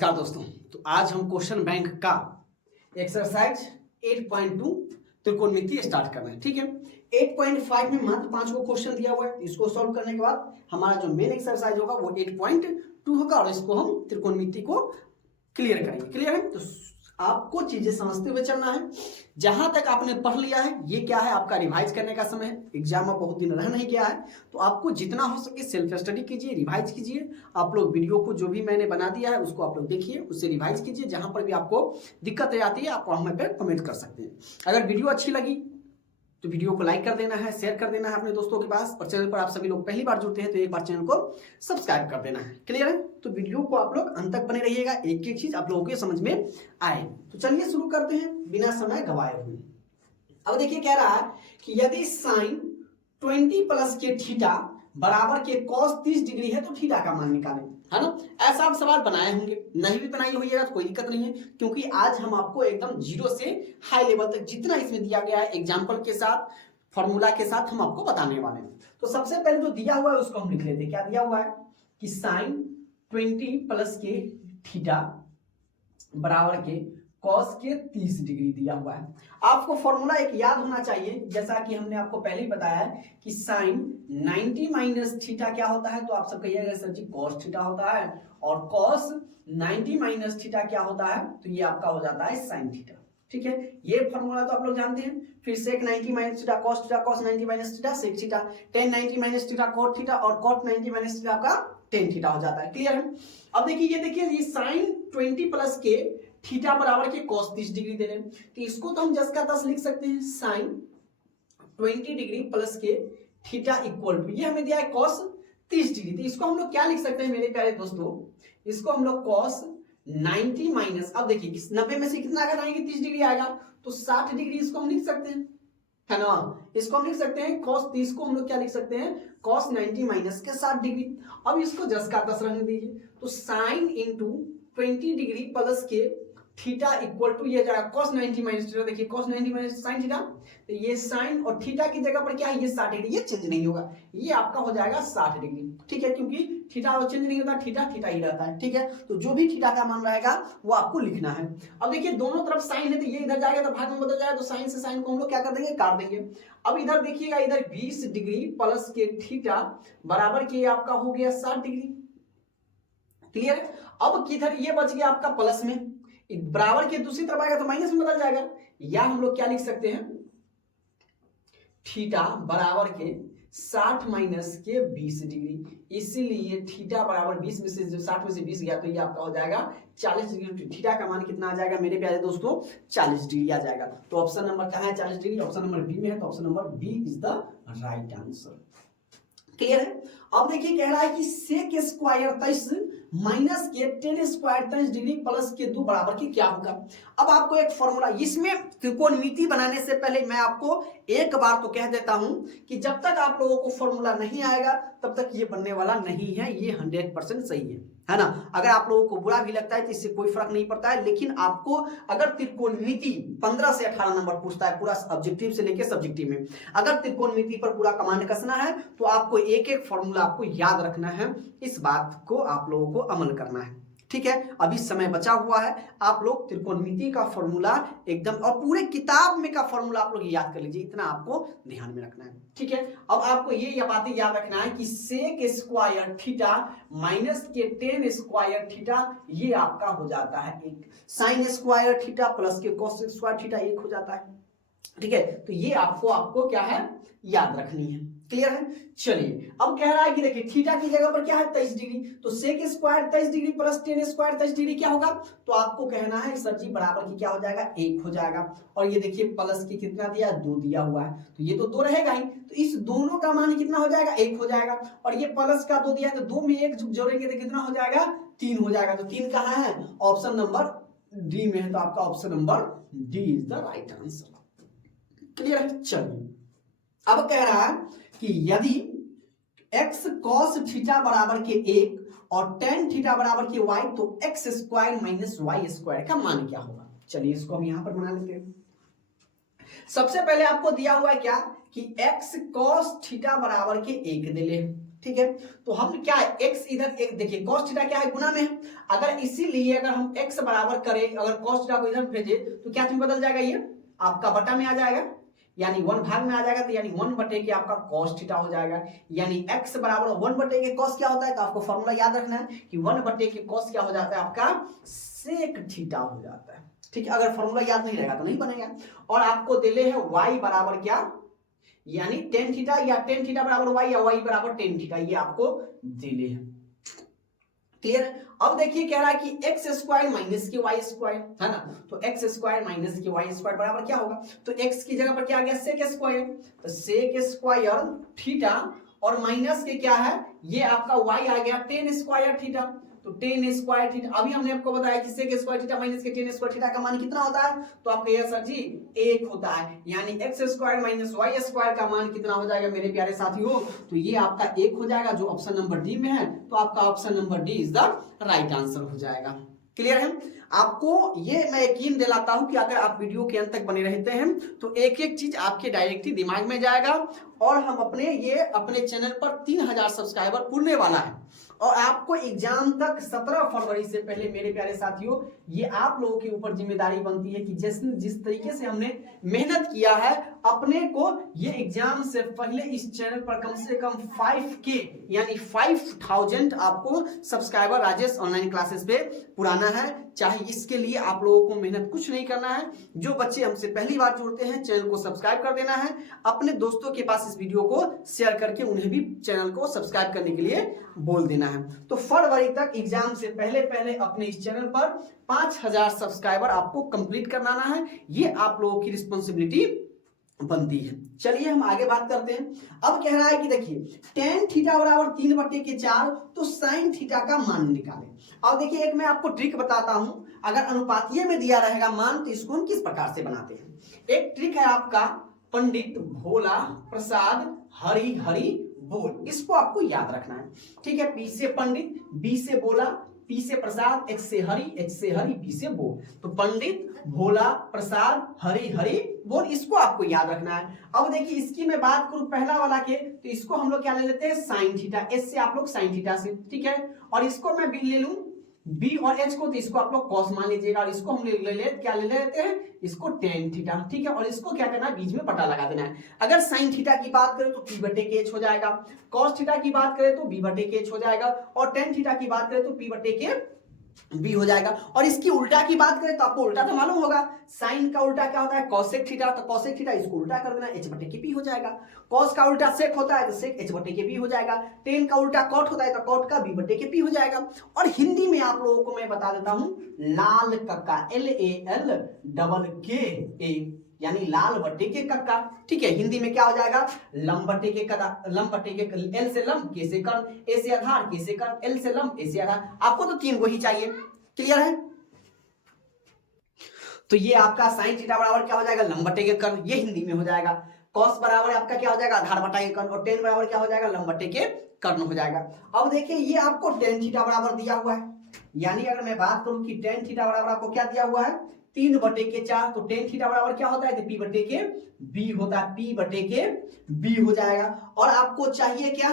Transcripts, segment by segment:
नमस्कार दोस्तों। तो आज हम क्वेश्चन बैंक का एक्सरसाइज 8.2 त्रिकोणमिति स्टार्ट कर रहे हैं। ठीक है, 8.5 में मात्र 5 को क्वेश्चन दिया हुआ है। इसको सॉल्व करने के बाद हमारा जो मेन एक्सरसाइज होगा वो 8.2 होगा और इसको हम त्रिकोणमिति को क्लियर करेंगे। क्लियर है? तो आपको चीजें समझते हुए चलना है। जहां तक आपने पढ़ लिया है ये क्या है, आपका रिवाइज करने का समय है। एग्जाम में बहुत दिन रह नहीं गया है, तो आपको जितना हो सके सेल्फ स्टडी कीजिए, रिवाइज कीजिए। आप लोग वीडियो को जो भी मैंने बना दिया है उसको आप लोग देखिए, उससे रिवाइज कीजिए। जहां पर भी आपको दिक्कत आती है आप हमें पे कमेंट कर सकते हैं। अगर वीडियो अच्छी लगी तो वीडियो को लाइक कर देना है, शेयर कर देना है अपने दोस्तों के पास, और चैनल पर आप सभी लोग पहली बार जुड़ते हैं तो एक बार चैनल को सब्सक्राइब कर देना है। क्लियर है? तो वीडियो को आप लोग अंत तक बने रहिएगा, एक एक चीज आप लोगों के समझ में आए। तो चलिए शुरू करते हैं बिना समय गवाए हुए। अब देखिए कह रहा है कि यदि साइन 20 प्लस के थीटा बराबर के कॉस 30 डिग्री है तो थीटा का मान निकालें, है ना। ऐसा आप सवाल बनाए होंगे, नहीं भी बनाई होइएगा तो कोई दिक्कत नहीं है, क्योंकि आज हम आपको एकदम जीरो से हाई लेवल तक जितना इसमें दिया गया है एग्जाम्पल के साथ, फॉर्मूला के साथ हम आपको बताने वाले हैं। तो सबसे पहले जो दिया हुआ है उसको हम लिख लेते हैं। क्या दिया हुआ है कि साइन 20 प्लस के थीटा बराबर के कॉस के 30 डिग्री दिया हुआ है। आपको फॉर्मूला एक याद होना चाहिए, जैसा कि हमने आपको पहले ही बताया है कि साइन 90 माइनस थीटा क्या होता है। तो आप सब कहिएगा सर जी कॉस थीटा होता है, और कॉस 90 माइनस थीटा क्या होता है, तो ये आपका हो जाता है साइन थीटा। ठीक है, ये फॉर्मूला तो आप लोग जानते हैं। फिर sec 90 minus theta cos 90 minus theta sec theta, tan 90 minus theta cot theta, और कॉट 90 माइनस थीटा आपका टेन थीटा हो जाता है। क्लियर है? अब देखिए ये साइन 20 प्लस के थीटा बराबर के cos 30 डिग्री दे रहे हैं, तो इसको तो हम 10 का 10 लिख सकते हैं। साइन 20 डिग्री प्लस के थीटा इक्वल टू, ये हमें दिया है cos 30 डिग्री, तो इसको हम लोग क्या लिख सकते हैं मेरे प्यारे दोस्तों, इसको हम लोग cos 90 माइनस, अब देखिए 90 में से कितना अगर आएंगे 30 डिग्री आएगा, तो 60 डिग्री इसको हम लिख सकते हैं, है ना। इसको हम लिख सकते हैं cos 30 को हम लोग क्या लिख सकते हैं, cos 90 माइनस के 60 डिग्री। अब इसको 10 का 10 रहने दीजिए, तो साइन इंटू 20 डिग्री प्लस के थीटा इक्वल टू ये जाएगा cos 90 माइनस थीटा। देखिए cos 90 माइनस साइन थीटा, तो ये साइन और थीटा की जगह पर क्या है, ये 60 डिग्री, ये चेंज नहीं होगा, ये आपका हो जाएगा 60 डिग्री। ठीक है, क्योंकि थीटा और चेंज नहीं होता, थीटा थीटा ही रहता है। ठीक है, तो जो भी थीटा का मान रहेगा वो आपको लिखना है। अब देखिए दोनों तरफ साइन है, तो ये इधर जाएगा तो भाग में बदल जाएगा, तो साइन से साइन को हम लोग क्या कर देंगे, काट देंगे। अब इधर देखिएगा, इधर 20 डिग्री प्लस के थीटा बराबर के आपका हो गया 60 डिग्री। क्लियर है? अब किधर ये बच गया आपका प्लस में, बराबर के दूसरी तरफ आएगा तो माइनस में बदल जाएगा, या हम लोग क्या लिख सकते हैं, थीटा बराबर के 60 माइनस के 20 डिग्री। इसीलिए थीटा बराबर 20 में से जो 60 में से 20 गया तो ये आपका हो जाएगा 40 डिग्री। थीटा का मान कितना आ जाएगा मेरे प्यारे दोस्तों, 40 डिग्री आ जाएगा। तो ऑप्शन नंबर कहाँ है, 40 डिग्री, ऑप्शन नंबर बी में है, तो option number B is the right answer. Clear है? अब देखिए कह रहा है कि सेक स्क्वायर 23 माइनस के टेन स्क्वायर 23 डिग्री प्लस के 2 बराबर की क्या होगा। अब आपको एक फॉर्मूला, इसमें त्रिकोणमिति बनाने से पहले मैं आपको एक बार तो कह देता हूं कि जब तक आप लोगों को फॉर्मूला नहीं आएगा तब तक ये बनने वाला नहीं है, ये 100% सही है ना। अगर आप लोगों को बुरा भी लगता है तो इससे कोई फर्क नहीं पड़ता है, लेकिन आपको अगर त्रिकोणमिति 15 से 18 नंबर पूछता है पूरा ऑब्जेक्टिव से लेकर सब्जेक्टिव में, अगर त्रिकोणमिति पर पूरा कमांड कसना है तो आपको एक एक फॉर्मूला आपको याद रखना है, इस बात को आप लोगों को अमल करना है। ठीक है, अभी समय बचा हुआ है, आप लोग त्रिकोणमिति का फॉर्मूला एकदम और पूरे किताब में का फॉर्मूला आप लोग याद कर लीजिए, इतना आपको ध्यान में रखना है। ठीक है, अब आपको ये बातें याद रखना है कि सेक स्क्वायर थीटा माइनस के टेन स्क्वायर थीटा ये आपका हो जाता है एक, साइन स्क्वायर थीटा प्लस के कॉस स्क्वायर थीटा एक हो जाता है। ठीक है, तो ये आपको क्या है याद रखनी है। क्लियर है? चलिए अब कह रहा है कि देखिए थीटा की जगह पर क्या है 23 डिग्री, तो sec square 23 degree plus tan square 23 degree क्या होगा, तो आपको कहना है सर जी बराबर की क्या हो जाएगा, 1 हो जाएगा। और ये देखिए प्लस की कितना दिया, 2 दिया हुआ है, तो ये तो 2 रहेगा ही, तो इस दोनों का मान कितना हो जाएगा, 1 हो जाएगा। और ये प्लस का 2 दिया है, तो 2 में 1 जोड़ेंगे तो कितना हो जाएगा, 3 हो जाएगा। तो 3 कहाँ है, ऑप्शन नंबर डी में है, तो आपका option number D is the right answer. Clear है? चलिए अब कह रहा है कि यदि x cos थीटा बराबर के 1 और tan थीटा बराबर के y, तो x square minus Y square का मान क्या होगा। चलिए इसको हम यहां पर बना लेते हैं। सबसे पहले आपको दिया हुआ है क्या कि x cos थीटा बराबर के 1 दे ले, ठीक है। तो हम क्या है x इधर एक देखिए cos थीटा क्या है गुना में है, अगर इसीलिए अगर हम x बराबर करें, अगर cos थीटा को इधर भेजे तो क्या चीज बदल जाएगा, ये आपका बटा में आ जाएगा, यानी 1 भाग में आ जाएगा, तो यानी 1 बटे के आपका cos थीटा हो जाएगा, यानी x बराबर 1 बटे के cos क्या होता है, तो आपको फॉर्मूला याद रखना है कि 1 बटे के cos क्या हो जाता है आपका sec थीटा हो जाता है, ठीक है। अगर फॉर्मूला याद नहीं रहेगा तो नहीं बनेगा। और आपको दिले है y बराबर क्या, यानी टेन थीटा, या टेन थीटा बराबर वाई, या वाई बराबर टेन थीटा, ये आपको दिले है। क्लियर। अब देखिए कह रहा है कि एक्स स्क्वायर माइनस के वाई स्क्वायर है ना, तो एक्स स्क्वायर माइनस के वाई स्क्वायर बराबर क्या होगा, तो एक्स की जगह पर क्या आ गया सेक स्क्वायर, तो सेक स्क्वायर थीटा और माइनस के क्या है ये आपका वाई आ गया टेन स्क्वायर थीटा, तो टेन स्क्वायर थीटा। अभी हमने आपको बताया कि सेक स्क्वायर थीटा माइनस के टेन स्क्वायर थीटा का मान कितना होता है, तो आपका यह सर जी 1 होता है, यानी X square minus Y square का मान कितना हो जाएगा मेरे प्यारे साथियों, तो ये आपका 1 हो जाएगा, जो ऑप्शन नंबर डी में है, तो आपका option number D is the right answer हो जाएगा। क्लियर है। आपको ये मैं यकीन दिलाता हूं कि अगर आप वीडियो के अंत तक बने रहते हैं तो एक एक चीज आपके डायरेक्टली दिमाग में जाएगा, और हम अपने चैनल पर 3000 सब्सक्राइबर पूरने वाला है, और आपको एग्जाम तक 17 फरवरी से पहले मेरे प्यारे साथियों ये आप लोगों के ऊपर जिम्मेदारी बनती है कि जिस तरीके से हमने मेहनत किया है अपने को, ये एग्जाम से पहले इस चैनल पर कम से कम 5K यानी 5000 आपको सब्सक्राइबर राजेश ऑनलाइन क्लासेस पे पुराना है। चाहे इसके लिए आप लोगों को मेहनत कुछ नहीं करना है, जो बच्चे हमसे पहली बार जुड़ते हैं चैनल को सब्सक्राइब कर देना है, अपने दोस्तों के पास इस वीडियो को शेयर करके उन्हें भी चैनल को सब्सक्राइब करने के लिए बोल देना है। तो फरवरी तक एग्जाम से पहले पहले अपने इस चैनल पर 5000 सब्सक्राइबर आपको कंप्लीट करवाना है, ये आप लोगों की रिस्पॉन्सिबिलिटी बनती है। चलिए हम आगे बात करते हैं। अब कह रहा है कि देखिए टेन थीटा बराबर 3/4, तो साइन थीटा का मान निकालें। अब देखिए एक मैं आपको ट्रिक बताता हूं, अगर अनुपातीय में दिया रहेगा मान तो इसको हम किस प्रकार से बनाते हैं। एक ट्रिक है आपका पंडित भोला प्रसाद हरि हरि बोल, इसको आपको याद रखना है, ठीक है। पी से पंडित, बी से बोला, पी से प्रसाद, एच से हरि, एच से हरि, बी से बोल, तो पंडित भोला प्रसाद हरि हरि बोल, इसको आपको याद रखना है। अब देखिए इसकी मैं बात करूं पहला वाला के, तो इसको हम लोग क्या ले लेते हैं साइन थीटा, एस से आप लोग साइन थीटा से, ठीक है। और इसको मैं बी ले लूं बी और एच को, तो इसको आप लोग कॉस मान लीजिएगा, और इसको हम क्या ले लेते हैं इसको टेन थीटा, ठीक है। और इसको क्या करना है बीच में पटा लगा देना है। अगर साइन थीटा की बात करें तो पी बटे के एच हो जाएगा, कॉस थीटा की बात करें तो बी बटे के एच हो जाएगा, और टेन थीटा की बात करें तो पी बटे के बी हो जाएगा। और इसकी उल्टा की बात करें तो आपको उल्टा तो मालूम होगा, साइन का उल्टा क्या होता है कोसेक थीटा, तो कोसेक थीटा इसको उल्टा कर देना एच बटे के पी हो जाएगा। कॉस का उल्टा सेक होता है तो सेक एच बटे के बी हो जाएगा। टेन का उल्टा कॉट होता है तो कॉट का बी बटे के पी हो जाएगा। और हिंदी में आप लोगों को मैं बता देता हूं लाल कक्का LAL यानी लाल बटे के कक्का, ठीक है। हिंदी में क्या हो जाएगा लंब बटे के एल से लंब, के से कर्ण, ए से आधार, के से कर्ण, एल से लंब, ए से आधार। आपको तो 3 को ही चाहिए। क्लियर है। तो ये आपका साइन थीटा बराबर क्या हो जाएगा लंब बटे के कर्ण, ये हिंदी में हो जाएगा। कॉस बराबर आपका क्या हो जाएगा आधार बटा के कर्ण, और टेन बराबर क्या हो जाएगा लंब बटे के कर्ण हो जाएगा। अब देखिए ये आपको टेन थीटा बराबर दिया हुआ है, यानी अगर मैं बात करूं कि टेन थीटा बराबर आपको क्या दिया हुआ है 3/4, तो टेन थीटा बराबर क्या होता है पी बटे के बी होता है, पी बटे के बी हो जाएगा। और आपको चाहिए क्या,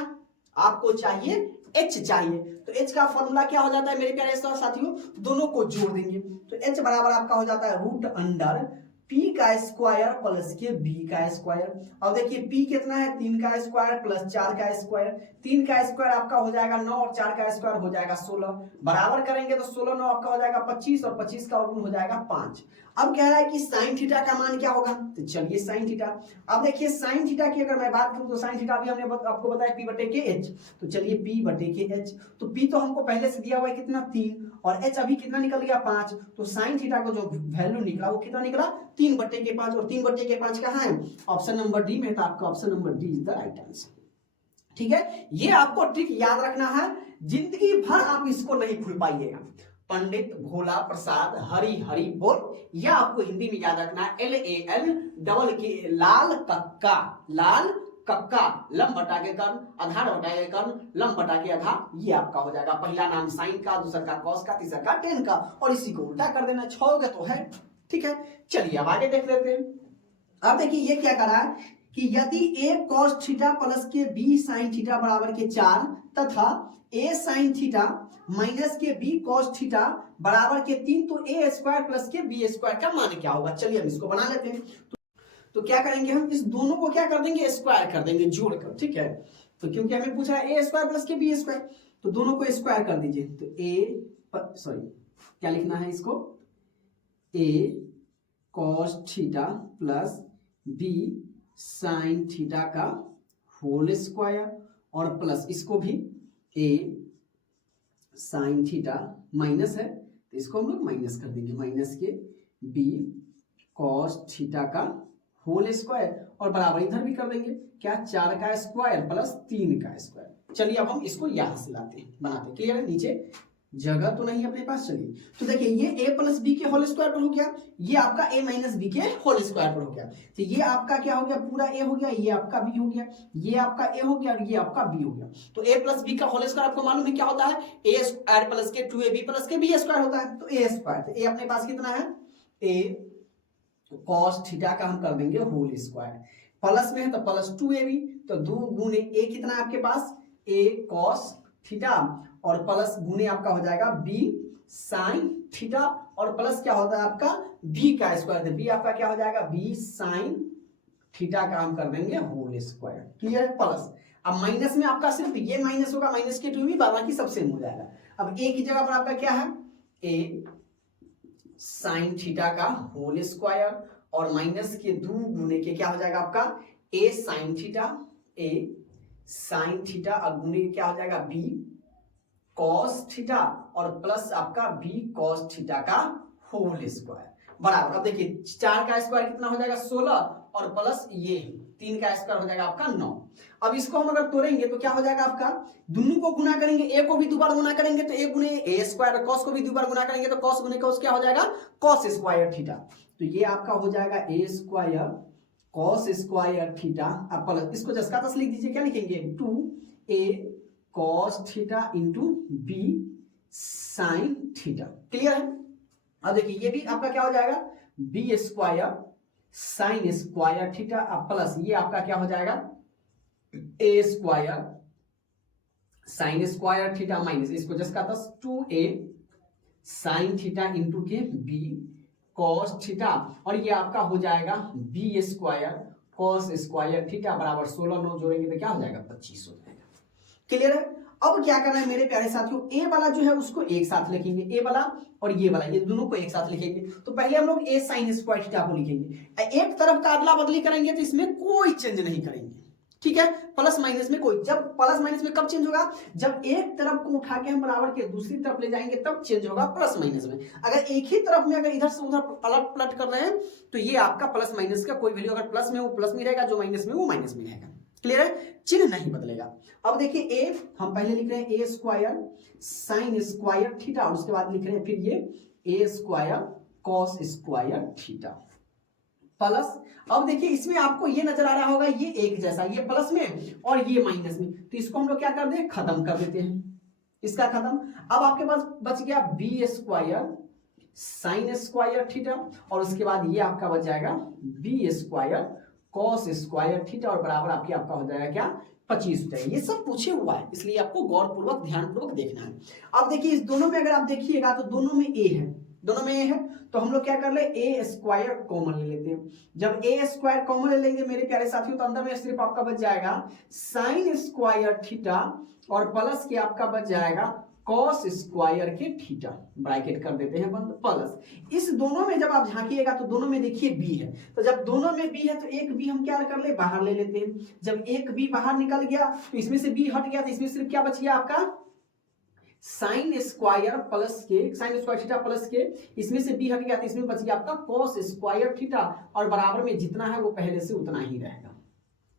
आपको चाहिए एच चाहिए, तो एच का फॉर्मूला क्या हो जाता है मेरे प्यारे साथियों, दोनों को जोड़ देंगे तो एच बराबर आपका हो जाता है रूट अंडर पी का स्क्वायर प्लस के बी का स्क्वायर। अब देखिए पी कितना है 3 का स्क्वायर प्लस 4 का स्क्वायर, 3 का स्क्वायर आपका हो जाएगा 9 और 4 का स्क्वायर हो जाएगा 16, बराबर करेंगे तो 16 9 आपका हो जाएगा 25 और 25 का वर्गमूल हो जाएगा 5। अब कह रहा है कि साइन थीटा का मान क्या होगा, तो चलिए साइन थीटा। अब देखिए साइन थीटा की अगर मैं बात करूं तो साइन थीटा अभी हमने आपको बताया पी बटे के एच, तो चलिए पी बटे के एच, तो पी तो हमको पहले से दिया हुआ है कितना 3 और एच अभी कितना निकल गया 5, तो साइन थीटा को जो वैल्यू निकला वो कितना निकला 3/5, और 3/5 कहाँ है ऑप्शन नंबर डी में, तो आपका option number D is the right answer. ठीक है, ये आपको ट्रिक याद रखना है, जिंदगी भर आप इसको नहीं भूल पाइएगा। पंडित भोला प्रसाद हरि हरि बोल, यह आपको हिंदी में याद रखना है LAL लाल कक्का, लाल कक्का लंब बटा के कर्ण, आधार बटा के कर्ण, लंब बटा के आधार, ये आपका हो जाएगा। पहला नाम साइन का, दूसरा का कॉस का, तीसरा का टेन का, और इसी को उल्टा कर देना, 6 तो है। ठीक है, चलिए अब आगे देख लेते हैं। अब देखिए ये क्या कर रहा है कि यदि a cos थीटा प्लस के b sin थीटा बराबर के 4 तथा a sin थीटा माइनस के b cos थीटा बराबर के 3 तो a स्क्वायर प्लस के b स्क्वायर का मान क्या होगा। चलिए हम इसको बना लेते हैं। तो क्या करेंगे हम इस दोनों को क्या कर देंगे स्क्वायर कर देंगे जोड़कर, ठीक है। तो क्योंकि हमें पूछा है a स्क्वायर प्लस के b स्क्वायर, तो दोनों को स्क्वायर कर दीजिए। तो क्या लिखना है इसको, a cos theta plus b sin theta का होल स्क्वायर और प्लस इसको भी a sin थीटा माइनस है तो इसको हम लोग माइनस कर देंगे, माइनस के b cos थीटा का होल स्क्वायर और बराबर इधर भी कर देंगे क्या 4 का स्क्वायर प्लस 3 का स्क्वायर। चलिए अब हम इसको यहां से लाते हैं बनाते हैं। क्लियर है, नीचे जगह तो नहीं अपने पास। चलिए तो देखिए ये a प्लस बी के होल स्क्वायर पर हो गया, ये आपका a माइनस बी के होल स्क्वायर पर हो गया। तो ये आपका क्या हो गया पूरा a हो गया, ये आपका b हो गया, ये आपका a हो गया और ये आपका b हो गया। तो a प्लस बी का होल स्क्वायर आपको मालूम है क्या होता है, a स्क्वायर प्लस के 2ab प्लस के b स्क्वायर होता है। तो a स्क्वायर, तो a अपने पास कितना है a cos थीटा का हम कर देंगे होल स्क्वायर, प्लस में है तो प्लस 2ab, तो 2 गुने a कितना है आपके पास a cos थीटा और प्लस गुने आपका हो जाएगा b sin थीटा और प्लस क्या होता है आपका b का स्क्वायर, तो b आपका क्या हो जाएगा b sin थीटा का हम कर देंगे होल स्क्वायर। क्लियर है, प्लस अब माइनस में आपका सिर्फ ये माइनस होगा, माइनस के 2 भी बाकी सब सेम हो जाएगा। अब a की जगह पर आपका क्या है a sin थीटा का होल स्क्वायर और माइनस के 2 गुने के क्या हो जाएगा आपका a sin theta, a sin theta और गुने क्या हो जाएगा b cos थीटा और प्लस आपका b cos थीटा का होल स्क्वायर बराबर। अब देखिए 4 का स्क्वायर कितना हो जाएगा 16 और प्लस ये 3 का स्क्वायर हो जाएगा आपका 9। अब इसको हम अगर तोड़ेंगे तो क्या हो जाएगा आपका, दोनों को गुना करेंगे, a को भी 2 बार गुना करेंगे तो a गुने a स्क्वायर, cos को भी 2 बार गुना करेंगे तो cos गुने cos क्या हो जाएगा cos स्क्वायर थीटा। तो ये आपका हो जाएगा a square cos square theta. अब प्लस इसको जस का तस लिख दीजिए, क्या लिखेंगे 2a cos theta into b sin theta. Clear है। अब देखिए ये भी आपका क्या हो जाएगा b square sin square theta plus ये आपका क्या हो जाएगा a square sin square theta minus इसको जस का तस 2a sin थीटा इंटू के b cos थीटा और ये आपका हो जाएगा b square cos square theta बराबर 16 9 जोड़ेंगे तो क्या हो जाएगा 25 हो जाएगा। क्लियर है। अब क्या करना है मेरे प्यारे साथियों, a वाला जो है उसको एक साथ लिखेंगे, a वाला और ये वाला ये दोनों को एक साथ लिखेंगे। तो पहले हम लोग a sin स्क्वायर थीटा को लिखेंगे, एक तरफ का अदला बदली करेंगे तो इसमें कोई चेंज नहीं करेंगे, ठीक है। प्लस माइनस में कोई, जब प्लस माइनस में कब चेंज होगा, जब एक तरफ को उठा के हम बराबर के दूसरी तरफ ले जाएंगे तब चेंज होगा प्लस माइनस में। अगर एक ही तरफ में अगर इधर से उधर पलट पलट कर रहे हैं तो ये आपका प्लस माइनस का कोई वैल्यू, अगर प्लस में वो प्लस में रहेगा, जो माइनस में वो माइनस में रहेगा। क्लियर है, चिन्ह नहीं बदलेगा। अब देखिए a हम पहले लिख रहे हैं a square sine square theta और उसके बाद लिख रहे हैं फिर ये a square cos square theta plus. अब देखिए इसमें आपको ये नजर आ रहा होगा ये एक जैसा, ये प्लस में और ये माइनस में, तो इसको हम लोग क्या कर दें खत्म कर देते हैं, इसका खत्म। अब आपके पास बच गया b square sine square theta और उसके बाद ये आपका बच जाएगा b square cos square theta और बराबर आपका हो जाएगा क्या 25 हो जाएगा। ये सब पूछे हुआ है इसलिए आपको गौरपूर्वक ध्यानपूर्वक देखना है। अब देखिए इस दोनों में अगर आप देखिएगा तो दोनों में a है, दोनों में a है तो हम लोग क्या कर ले a स्क्वायर कॉमन ले लेते हैं। जब a स्क्वायर कॉमन ले लेंगे मेरे प्यारे साथियों तो अंदर में सिर्फ आपका बच जाएगा साइन स्क्वायर थीटा और प्लस के आपका बच जाएगा कॉस स्क्वायर के थीटा, ब्रैकेट कर देते हैं बंद प्लस। इस दोनों में जब आप झांकिएगा तो दोनों में देखिए b है, तो जब दोनों में b है तो एक b हम क्या कर ले बाहर ले लेते हैं। जब एक b बाहर निकल गया तो इसमें से b हट गया तो इसमें सिर्फ क्या बच गया आपका साइन स्क्वायर प्लस के साइन स्क्वायर थीटा प्लस के, इसमें से b हट गया तो इसमें बच गया आपका कॉस स्क्वायर थीटा और बराबर में जितना है वो पहले से उतना ही रहेगा।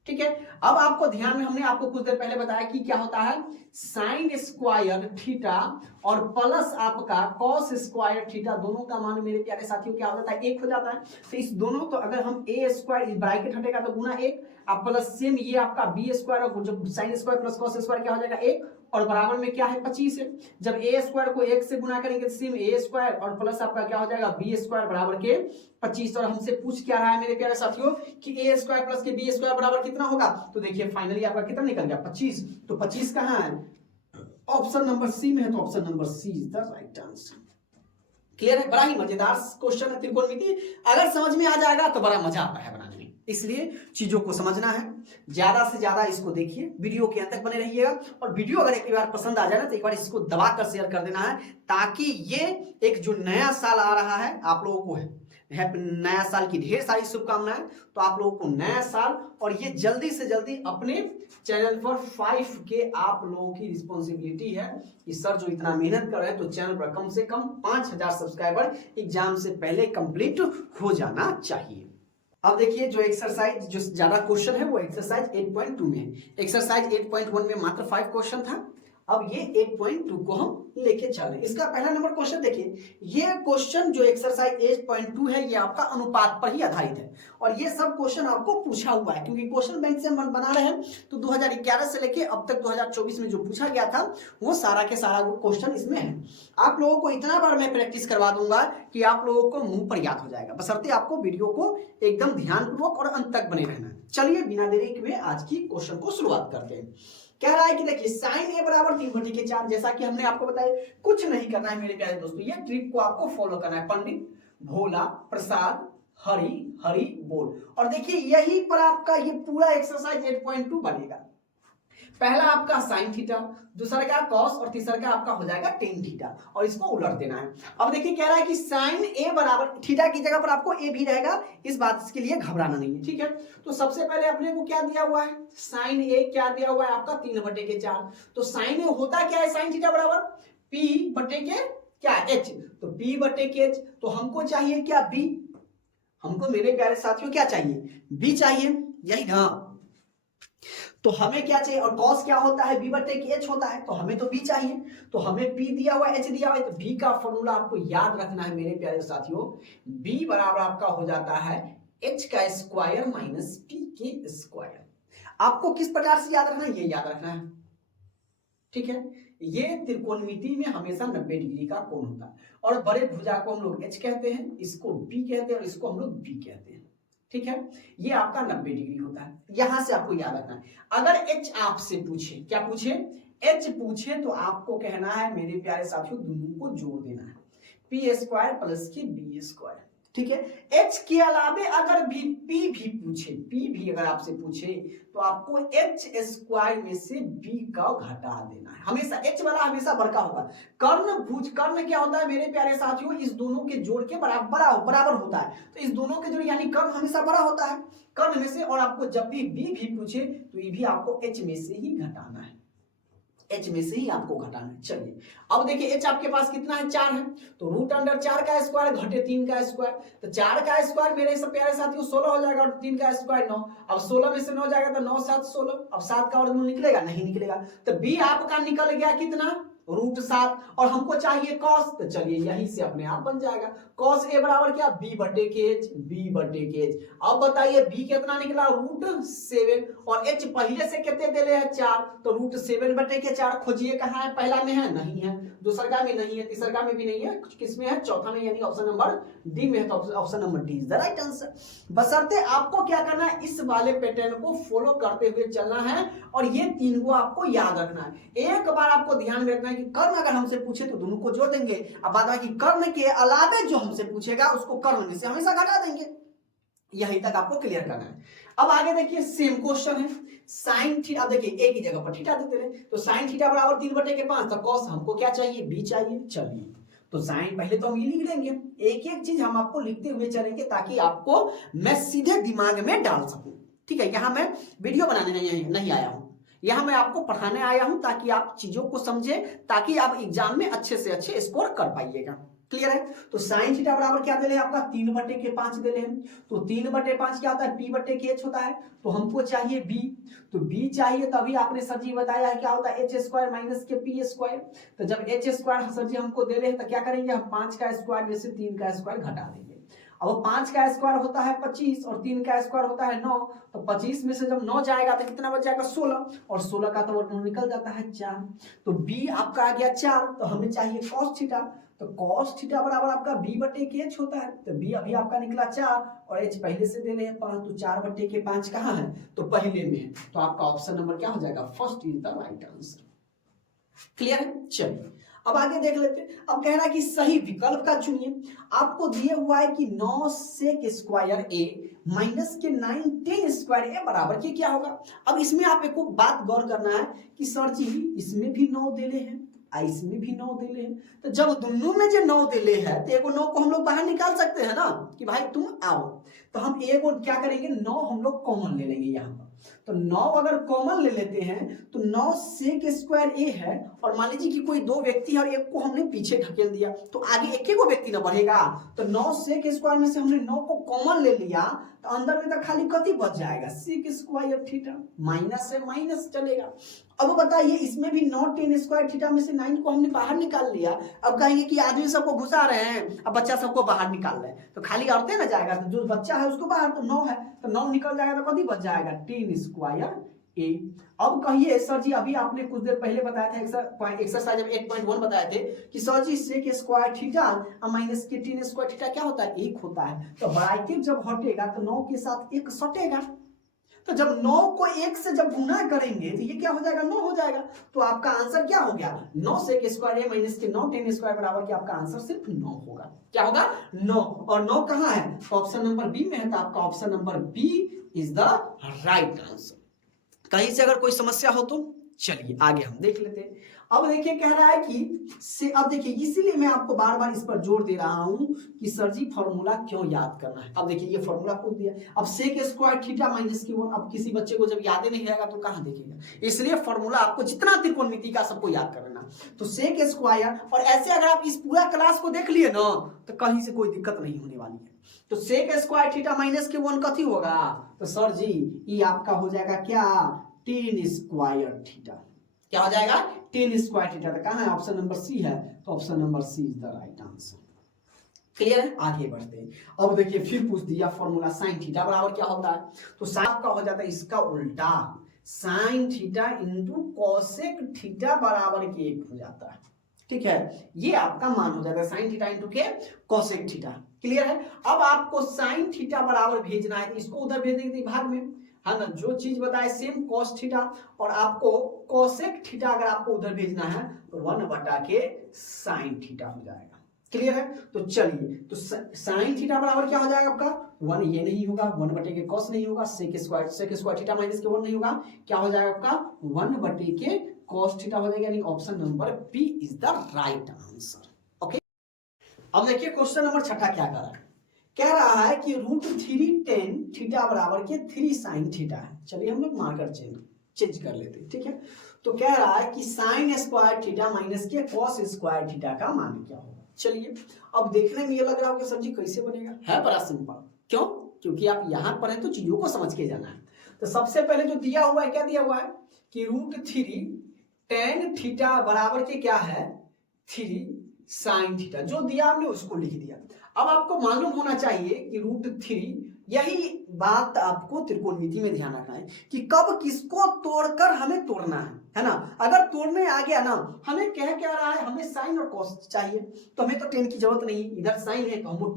ठीक है। अब आपको ध्यान में हमने आपको कुछ देर पहले बताया कि क्या होता है साइन स्क्वायर थीटा और प्लस आपका कॉस स्क्वायर थीटा, दोनों का मान मेरे प्यारे साथियों क्या हो जाता है एक हो जाता है। तो इस दोनों को अगर हम a स्क्वायर ब्रैकेट हटेगा तो गुना 1 अब प्लस सेम ये आपका b स्क्वायर और जब sine square plus cos square क्या हो जाएगा 1 और बराबर में क्या है 25 है। जब ए स्क्वायर को 1 से गुना करेंगे सेम ए स्क्वायर और प्लस आपका क्या हो जाएगा बी स्क्वायर बराबर के 25। और हमसे पूछ क्या रहा है मेरे प्यारे साथियों कि ए स्क्वायर प्लस के बी स्क्वायर बराबर कितना होगा, तो देखिए फाइनली आपका कितना निकल गया 25। तो 25 कहाँ है, ऑप्शन नंबर सी में है, तो option number C is the right answer. Clear है, बड़ा ही मजेदार क्वेश्चन है त्रिकोणमिति, अगर समझ में आ जाएगा तो बड़ा मजा आता है बनाने में, इसलिए चीजों को समझना है, ज्यादा से ज्यादा इसको देखिए, वीडियो के अंत तक बने रहिएगा। और वीडियो अगर एक बार पसंद आ जाए ना तो एक बार इसको दबा कर शेयर कर देना है, ताकि ये एक जो नया साल आ रहा है आप लोगों को है नया साल की ढेर सारी शुभकामनाएं। तो आप लोगों को नया साल और ये जल्दी से जल्दी अपने चैनल पर 5 के आप लोगों की रिस्पॉन्सिबिलिटी है कि सर जो इतना मेहनत कर रहे हैं तो चैनल पर कम से कम 5000 सब्सक्राइबर एग्जाम से पहले कंप्लीट हो जाना चाहिए। अब देखिए जो एक्सरसाइज जो ज्यादा क्वेश्चन है वो एक्सरसाइज 8.2 में है। एक्सरसाइज 8.1 में मात्र 5 क्वेश्चन था, अब ये 8.2 को हम लेके चल रहे हैं। इसका पहला नंबर क्वेश्चन देखिए, ये क्वेश्चन जो एक्सरसाइज 8.2 है ये आपका अनुपात पर ही आधारित है और ये सब क्वेश्चन आपको पूछा हुआ है, क्योंकि क्वेश्चन बैंक से हम बना रहे हैं तो 2011 से लेके अब तक 2024 में जो पूछा गया था वो सारा के सारा वो क्वेश्चन इसमें है। आप लोगों को इतना बार मैं प्रैक्टिस करवा दूंगा कि आप लोगों को मुंह पर याद हो जाएगा, बशर्ते आपको वीडियो को एकदम ध्यानपूर्वक और अंत तक बने रहना है। चलिए बिना देरी के आज की क्वेश्चन को शुरुआत करते हैं। कह रहा है कि देखिए साइन ए बराबर 3/4, जैसा कि हमने आपको बताया कुछ नहीं करना है मेरे प्यारे दोस्तों, ये ट्रिक को आपको फॉलो करना है। पंडित भोला प्रसाद हरि हरि बोल, और देखिए यही पर आपका ये पूरा एक्सरसाइज 8.2 बनेगा। पहला आपका साइन थीटा, दूसरा का कॉस और तीसरा का आपका हो जाएगा टेन थीटा, और इसको उलट देना है। अब देखिए कह रहा है कि साइन ए बराबर थीटा की जगह पर आपको ए भी रहेगा, इस बात के लिए घबराना नहीं है, ठीक है। तो सबसे पहले अपने को क्या दिया हुआ है, साइन ए क्या दिया हुआ है आपका 3/4। तो साइन ए होता क्या है, साइन थीटा बराबर पी बटे के क्या एच, तो पी बटे के एच। तो हमको चाहिए क्या बी, हमको मेरे प्यारे साथियों क्या चाहिए बी चाहिए, यही ना। तो हमें क्या चाहिए, और कॉस क्या होता है बी बटे के एच होता है, तो हमें तो बी चाहिए। तो हमें पी दिया हुआ एच दिया हुआ है, तो बी का फॉर्मूला आपको याद रखना है मेरे प्यारे साथियों, बी बराबर आपका हो जाता है एच का स्क्वायर माइनस पी के स्क्वायर। आपको किस प्रकार से याद रखना है, ये याद रखना है, ठीक है। ये त्रिकोणमिति में हमेशा 90 डिग्री का कोण होता है, और बड़े भुजा को हम लोग एच कहते हैं, इसको बी कहते हैं और इसको हम लोग बी कहते हैं, ठीक है। ये आपका 90 डिग्री होता है, यहां से आपको याद रखना है। अगर एच आपसे पूछे, क्या पूछे, एच पूछे, तो आपको कहना है मेरे प्यारे साथियों दोनों को जोड़ देना है, पी स्क्वायर प्लस के बी स्क्वायर, ठीक है। एच के अलावे अगर भी पी भी पूछे, पी भी अगर आपसे पूछे तो आपको एच स्क्वायर में से बी का घटा देना है। हमेशा एच वाला हमेशा बड़का होगा। कर्ण भुज, कर्ण क्या होता है मेरे प्यारे साथियों, इस दोनों के जोड़ के बराबर होता है, तो इस दोनों के जोड़ यानी कर्ण हमेशा बड़ा होता है कर्ण में से। और आपको जब भी बी भी पूछे तो ये भी आपको एच में से ही घटाना है, एच में से ही आपको घटाना है। चलिए अब देखिए एच आपके पास कितना है, 4 है, तो √4 का स्क्वायर घटे 3 का स्क्वायर, तो 4 का स्क्वायर मेरे सब प्यारे साथियों 16 हो जाएगा, और 3 का स्क्वायर 9। अब 16 में से 9 जाएगा तो 9 7 16। अब 7 का वर्गमूल निकलेगा, नहीं निकलेगा, तो बी आपका निकल गया कितना, √7। और हमको चाहिए कॉस, तो चलिए यहीं से अपने आप बन जाएगा, कॉस ए बराबर क्या बी बटे के एच, बी बटे के एच। अब बताइए बी कितना निकला, √7, और एच पहले से कितने दे हैं 4, तो √7 बटे के 4 खोजिए, कहाँ है, पहला में है, नहीं है, दूसरा में नहीं है, तीसरा में भी नहीं है, किसमें है, चौथा में, यानी ऑप्शन नंबर डी में है, तो option number D is the right answer. बशर्ते आपको क्या करना है, इस वाले पैटर्न को फॉलो करते हुए चलना है, और ये 3 को आपको याद रखना है। एक बार आपको ध्यान में रखना है कि कर्ण अगर हमसे पूछे तो दोनों को जोड़ देंगे, अब बाद बाकी कर्ण के अलावे जो हमसे पूछेगा उसको कर्ण में से हमेशा घटा देंगे, यहीं तक आपको क्लियर करना है। अब आगे देखिए सेम क्वेश्चन है, साइन थीटा, देखिए एक ही जगह पर थीटा देते रहे, तो साइन थीटा बराबर 3/5, तो कॉस हमको क्या चाहिए, बी चाहिए। चलिए तो साइन पहले तो हम ये लिख देंगे, एक एक चीज हम आपको लिखते हुए चलेंगे ताकि आपको मैं सीधे दिमाग में डाल सकूं, ठीक है। यहां मैं वीडियो बनाने नहीं आया हूं, यहां मैं आपको पढ़ाने आया हूं ताकि आप चीजों को समझे, ताकि आप एग्जाम में अच्छे से अच्छे स्कोर कर पाइएगा, क्लियर है। तो साइन थीटा बराबर क्या दे रहे हैं आपका 3/5 दे रहे हैं, तो 3/5 क्या होता है, पी बटे के एच होता है, तो हमको चाहिए बी, तो बी चाहिए, तभी आपने सर जी बताया है क्या होता है एच स्क्वायर माइनस के पी स्क्वायर। तो जब एच स्क्वायर सर जी हमको दे रहे हैं तो क्या करेंगे हम 5 का स्क्वायर में से 3 का स्क्वायर घटा देंगे। अब 5 का स्क्वायर होता है 25 और 3 का स्क्वायर होता है 9, तो 25 में से जब 9 जाएगा तो कितना बच जाएगा 16, और 16 का तो वर्गमूल निकल जाता है 4। तो b आपका आ गया 4, तो हमें चाहिए cos थीटा, तो cos थीटा बराबर आपका b बटे के h होता है, तो b अभी आपका निकला 4 और h पहले से दे रहे हैं 5, तो 4 बटे के 5 कहाँ है, तो पहले में है, तो आपका ऑप्शन नंबर क्या हो जाएगा, first is the right answer. Clear है? चलिए अब आगे देख लेते हैं। अब कह रहा है कि सही विकल्प का चुनिए। आपको दिए हुआ है कि 9 सेक स्क्वायर ए माइनस के 9 10 स्क्वायर ए बराबर के क्या होगा। अब इसमें आप एक बात गौर करना है कि सर जी इसमें भी 9 देले हैं, इसमें भी 9 देले हैं, तो जब दोनों में जो 9 देले है तो एगो 9 को हम लोग बाहर निकाल सकते हैं ना कि भाई तुम आओ, तो हम एगो क्या करेंगे 9 हम लोग कॉमन ले लेंगे यहाँ पर। तो 9 अगर कॉमन ले लेते हैं तो 9 सेक स्क्वायर ए है, और मान लीजिए कि कोई 2 व्यक्ति है और एक को हमने पीछे ढकेल दिया, तो आगे एक को व्यक्ति ना बढ़ेगा, तो 9 सेक स्क्वायर में से हमने 9 को कॉमन ले लिया, तो अंदर में तो खाली कति बच जाएगा सेक स्क्वायर थीटा, माइनस है माइनस चलेगा। अब बताइए इसमें भी 9 10 स्क्वायर थीटा में से 9 को हमने बाहर निकाल लिया, अब कहेंगे कि आदमी सबको घुसा रहे हैं, अब बच्चा सबको बाहर निकाल रहे हैं, तो खाली औरतें ना जाएगा, तो जो बच्चा है उसको बाहर, तो 9 है तो 9 निकल जाएगा, तो कति बच जाएगा 10 स्क्वायर ए। अब कहिए सर जी अभी आपने कुछ देर पहले बताया था एक्सरसाइज 8.1 बताए थे कि सर जी सेक स्क्वायर थीटा माइनस के 10 स्क्वायर थीटा क्या होता है 1 होता है, तो ब्रैकेट जब हटेगा तो 9 के साथ 1 सटेगा, तो जब 9 को 1 से जब गुना करेंगे तो ये क्या हो जाएगा 9 हो जाएगा, तो आपका आंसर क्या हो गया 9 सेक स्क्वायर ए माइनस के 9 10 स्क्वायर बराबर कि आपका आंसर सिर्फ 9 होगा। क्या होगा 9, और 9 कहां है, तो ऑप्शन नंबर बी में है, तो आपका option number B is the right answer. कहीं से अगर कोई समस्या हो तो चलिए आगे हम देख लेते हैं। अब देखिए कह रहा है कि से, अब देखिए इसीलिए मैं आपको बार बार इस पर जोर दे रहा हूं कि सर जी फॉर्मूला क्यों याद करना है। अब देखिए ये फॉर्मूला पूछ दिया, अब सेक स्क्वायर थीटा माइनस की 1, अब किसी बच्चे को जब याद ही नहीं रहेगा तो कहां देखेगा, इसलिए फॉर्मूला आपको जितना त्रिकोणमिति का सबको याद कर लेना। तो सेक स्क्वायर, और ऐसे अगर आप इस पूरा क्लास को देख लिए ना तो कहीं से कोई दिक्कत नहीं होने वाली है। तो सेक स्क्वायर थीटा माइनस के 1 कथी होगा, तो सर जी ये आपका हो जाएगा क्या 10 स्क्वायर थीटा, क्या हो जाएगा 10 स्क्वायर थीटा, तो कहां है ऑप्शन नंबर सी है, तो option number C is the right answer. Clear है? आगे बढ़ते हैं। अब देखिए फिर पूछ दिया फॉर्मूला साइन थीटा बराबर क्या होता है, तो साइन का हो जाता है इसका उल्टा, sine theta into cosec theta बराबर के 1 हो जाता है। ठीक है, ये आपका मान हो जाता है साइन थीटा इंटू के कोसेक थीटा। क्लियर है? अब आपको साइन थीटा बराबर भेजना है, इसको उधर भेज देंगे भाग में, है ना, जो चीज बताए सेम cos थीटा, और आपको कोसेक थीटा अगर आपको उधर भेजना है तो 1 बटा के साइन थीटा हो जाएगा। क्लियर है? तो चलिए, तो साइन थीटा बराबर क्या हो जाएगा आपका 1, ये नहीं होगा, 1 बटे के cos नहीं होगा, सेक स्क्वायर थीटा माइनस के 1 नहीं होगा, क्या हो जाएगा आपका 1 बटे के cos थीटा हो जाएगा, यानी option number B is the right answer. Okay, अब देखिए क्वेश्चन नंबर 6 क्या कर रहा है, कह रहा है कि √3 tan थीटा बराबर के 3 sin थीटा है। चलिए हम लोग मार्कर चेंज कर लेते हैं। ठीक है, तो कह रहा है कि sin स्क्वायर थीटा माइनस के cos स्क्वायर थीटा का मान क्या होगा। चलिए अब देखने में ये लग रहा होगा सर जी कैसे बनेगा, है बड़ा सिंपल, क्यों, क्योंकि आप यहां पर हैं तो चीजों को समझ के जाना है। तो सबसे पहले जो दिया हुआ है, क्या दिया हुआ है कि √3 tan थीटा बराबर के क्या है 3 sin थीटा, जो दिया आपने उसको लिख दिया। अब आपको मालूम होना चाहिए कि √3, यही बात आपको त्रिकोणमिति में ध्यान रखना है कि कब किसको तोड़कर हमें तोड़ना है ना। अगर तोड़ने आ गया ना, हमें क्या रहा है, हमें साइन और कॉस चाहिए, तो हमें तो टेन की जरूरत नहीं, इधर साइन है तो हमको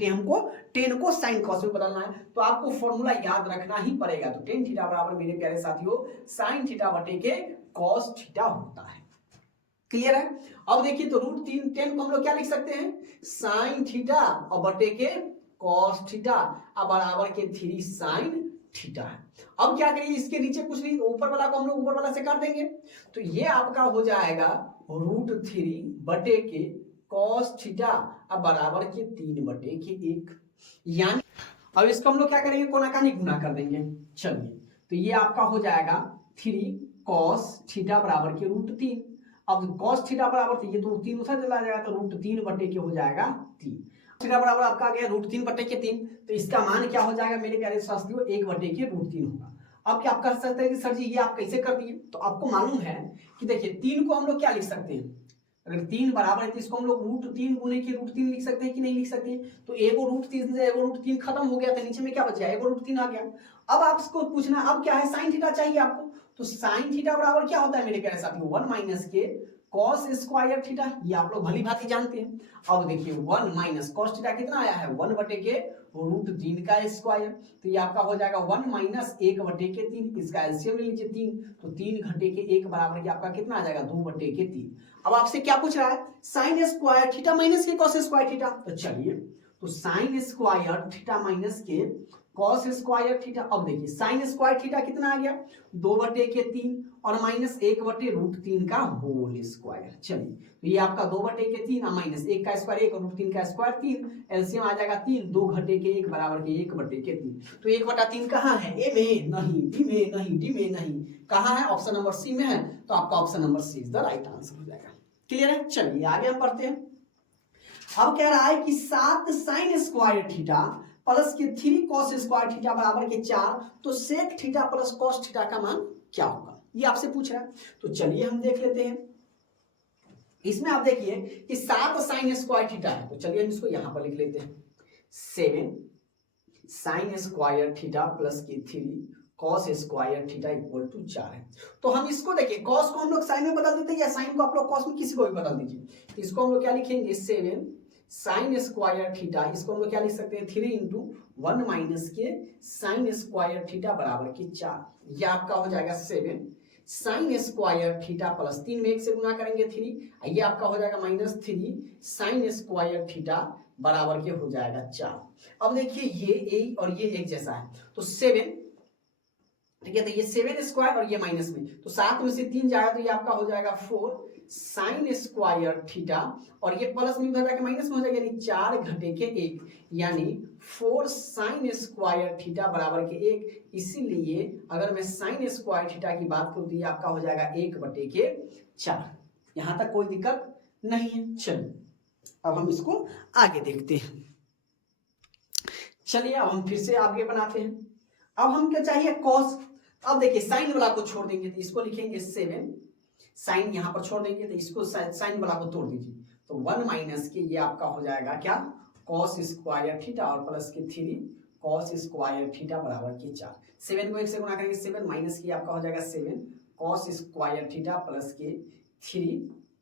टेन को साइन कॉस में बदलना है, तो आपको फॉर्मूला याद रखना ही पड़ेगा। तो टेन थीटा बराबर मेरे प्यारे साथियों साइन थीटा बटे के कॉस थीटा होता है। क्लियर है? अब देखिए तो √3 10 को हम लोग क्या लिख सकते हैं साइन थीटा और बटे के कॉस थीटा अब बराबर के 3 साइन थीटा है। अब क्या करिए, इसके नीचे कुछ नहीं, ऊपर वाला को हम लोग ऊपर वाला से कर देंगे, तो ये आपका हो जाएगा √3 बटे के कॉस थीटा अब बराबर के 3 बटे के 1, यानी अब इसको हम लोग क्या करेंगे कोनाकानी गुना कर देंगे। चलिए तो ये आपका हो जाएगा 3 कॉस थीटा बराबर के √3, अब cos थीटा बराबर ये तो 3 उधर चला जाएगा, तो √3 बटे के हो जाएगा 3, थीटा बराबर आपका आ गया √3 बटे के 3, तो इसका मान क्या हो जाएगा मेरे प्यारे साथियों 1 बटे के √3 होगा। अब क्या आप कर सकते हैं कि सर जी ये आप कैसे कर दिए, तो आपको मालूम है कि देखिए 3 को हम लोग क्या लिख सकते हैं अगर 3 बराबर है तो इसको हम लोग √3 गुने के √3 लिख सकते हैं कि नहीं लिख सकते? तो एगो √3 से एगो √3 खत्म हो गया, तो नीचे में क्या बच गया? एगो √3 आ गया। अब आपको पूछना अब क्या है, साइन थीटा चाहिए आपको। तो साइन थीटा बराबर क्या होता है मेरे प्यारे साथियों? 1 माइनस के कॉस स्क्वायर थीटा, ये आप लोग भली भांति जानते हैं। अब देखिए 1 माइनस कॉस थीटा कितना आया है? 1 बटे के √3 का स्क्वायर, तो ये आपका हो जाएगा 1 माइनस 1 बटे के 3, इसका एलसीएम ले लीजिए 3, तो 3 घटे के 1 बराबर के आपका कितना आ जाएगा? 2 बटे के 3। अब आपसे क्या पूछ रहा है? साइन स्क्वायर थीटा माइनस के कॉस स्क्वायर थीटा, तो चलिए तो साइन स्क्वायर थीटा माइनस के कॉस स्क्वायर थीटा। अब देखिए साइन स्क्वायर थीटा कितना आ गया? 2 बटे के 3 और माइनस 1 बटे √3 का होल स्क्वायर। चलिए तो ये आपका 2 बटे के 3 और माइनस 1 का स्क्वायर 1 और √3 का स्क्वायर 3, एलसीएम आ जाएगा 3, 2 घटे के 1 बराबर के 1 बटे के 3। तो 1 बटा 3 कहाँ है? ए में नहीं, बी में नहीं, डी में नहीं, कहाँ है? ऑप्शन नंबर सी में है। तो आपका option number C is the right answer हो जाएगा। क्लियर है? चलिए आगे हम पढ़ते हैं। अब कह रहा है कि 7 साइन स्क्वायर थीटा प्लस के 3 कॉस स्क्वायर थीटा बराबर के 4, तो sec theta plus cos theta का मान क्या होगा? ये आपसे पूछ रहा है। तो चलिए हम देख लेते हैं। इसमें आप देखिए कि 7 साइन स्क्वायर थीटा है, तो चलिए हम इसको यहां पर लिख लेते हैं। 7 साइन स्क्वायर थीटा प्लस के 3 cos square theta equal to 4 है। तो हम इसको देखिए, कॉस को हम लोग साइन में बदल देते हैं या साइन को आप लोग कॉस में, किसी को भी बदल दीजिए। तो इसको हम लोग क्या लिखेंगे? 7 साइन स्क्वायर थीटा, इसको हम लोग क्या लिख सकते हैं? 3 इंटू 1 माइनस के साइन स्क्वायर थीटा बराबर के 4। यह आपका हो जाएगा 7 साइन स्क्वायर थीटा प्लस 3 में 1 से गुना करेंगे 3, ये आपका हो जाएगा माइनस 3 साइन स्क्वायर थीटा बराबर के हो जाएगा 4। अब देखिए ये ए और ये एक जैसा है, तो 7, ठीक है, तो ये 7 स्क्वायर और ये माइनस में, तो 7 में से 3 जाएगा तो ये आपका हो जाएगा 4 साइन स्क्वायर थीटा, और ये प्लस में उधर जाके माइनस में हो जाएगा, यानी 4 घटे के 1, यानी 4 साइन स्क्वायर थीटा बराबर के 1। इसीलिए अगर मैं साइन स्क्वायर थीटा की बात करूं तो ये आपका हो जाएगा 1 बटे के 4। यहां तक कोई दिक्कत नहीं है। चलिए अब हम इसको आगे देखते हैं। चलिए अब हम फिर से आगे बनाते हैं। अब हम क्या चाहिए? कॉस। अब देखिए साइन वाला को छोड़ देंगे तो इसको लिखेंगे 7, साइन यहां पर छोड़ देंगे तो इसको साइन वाला को तोड़ दीजिए, तो 1 माइनस के ये आपका हो जाएगा क्या? कॉस स्क्वायर थीटा और प्लस के 3 कॉस स्क्वायर थीटा बराबर के 4। 7 को 1 से गुना करेंगे 7 माइनस के आपका हो जाएगा 7 कॉस स्क्वायर थीटा प्लस के 3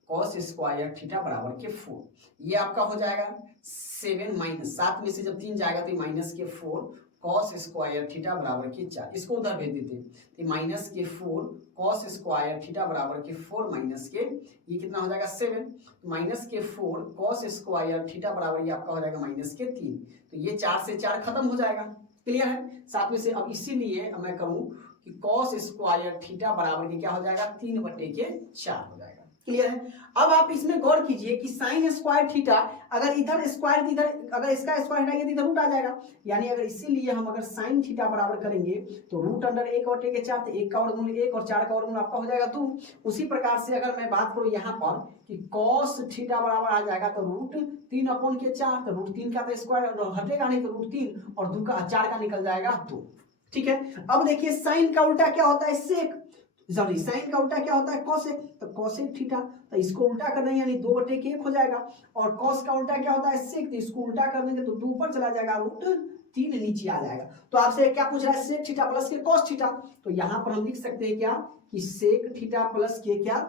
कॉस स्क्वायर थीटा बराबर के 4। ये आपका हो जाएगा 7 माइनस 7 में से जब 3 जाएगा तो माइनस के 4 कॉस स्क्वायर थीटा बराबर के 4। इसको उधर भेज देते हैं तो माइनस के 4 कॉस स्क्वायर थीटा बराबर के 4 माइनस के ये कितना हो जाएगा 7, तो माइनस के 4 कॉस स्क्वायर थीटा बराबर ये आपका हो जाएगा माइनस के 3, तो ये 4 से 4 खत्म हो जाएगा। क्लियर है? 7 में से अब इसीलिए मैं कहूं कि कॉस स्क्वायर थीटा बराबर के क्या हो जाएगा? 3 बटे के 4 हो जाएगा। क्लियर है? अब आप इसमें गौर कीजिए कि साइन स्क्वायर थीटा अगर इधर स्क्वायर इधर, अगर इसका स्क्वायर हटाएंगे तो इधर रूट आ जाएगा, यानी अगर इसीलिए हम अगर साइन थीटा बराबर करेंगे तो रूट अंडर 1 बटे के 4, तो 1 का वर्गमूल 1 और 4 का वर्गमूल आपका हो जाएगा 2। उसी प्रकार से अगर मैं बात करूं यहाँ पर कि कॉस थीटा बराबर आ जाएगा तो √3/4, तो √3 का तो स्क्वायर हटेगा नहीं तो √3 और 2 का 4 का निकल जाएगा 2। ठीक है? अब देखिए साइन का उल्टा क्या होता है? सेक। सॉरी, साइन का उल्टा क्या होता है? कोसेक। तो कोसेक थीटा, तो इसको उल्टा कर देंगे यानी 2 बटे के 1 हो जाएगा, और कॉस का उल्टा क्या होता है? सेक, तो इसको उल्टा कर देंगे तो 2 ऊपर चला जाएगा, √3 नीचे आ जाएगा। तो आपसे क्या पूछ रहा है? सेक थीटा प्लस के कॉस थीटा। तो यहां पर हम लिख सकते हैं क्या कि सेक थीटा प्लस के क्या?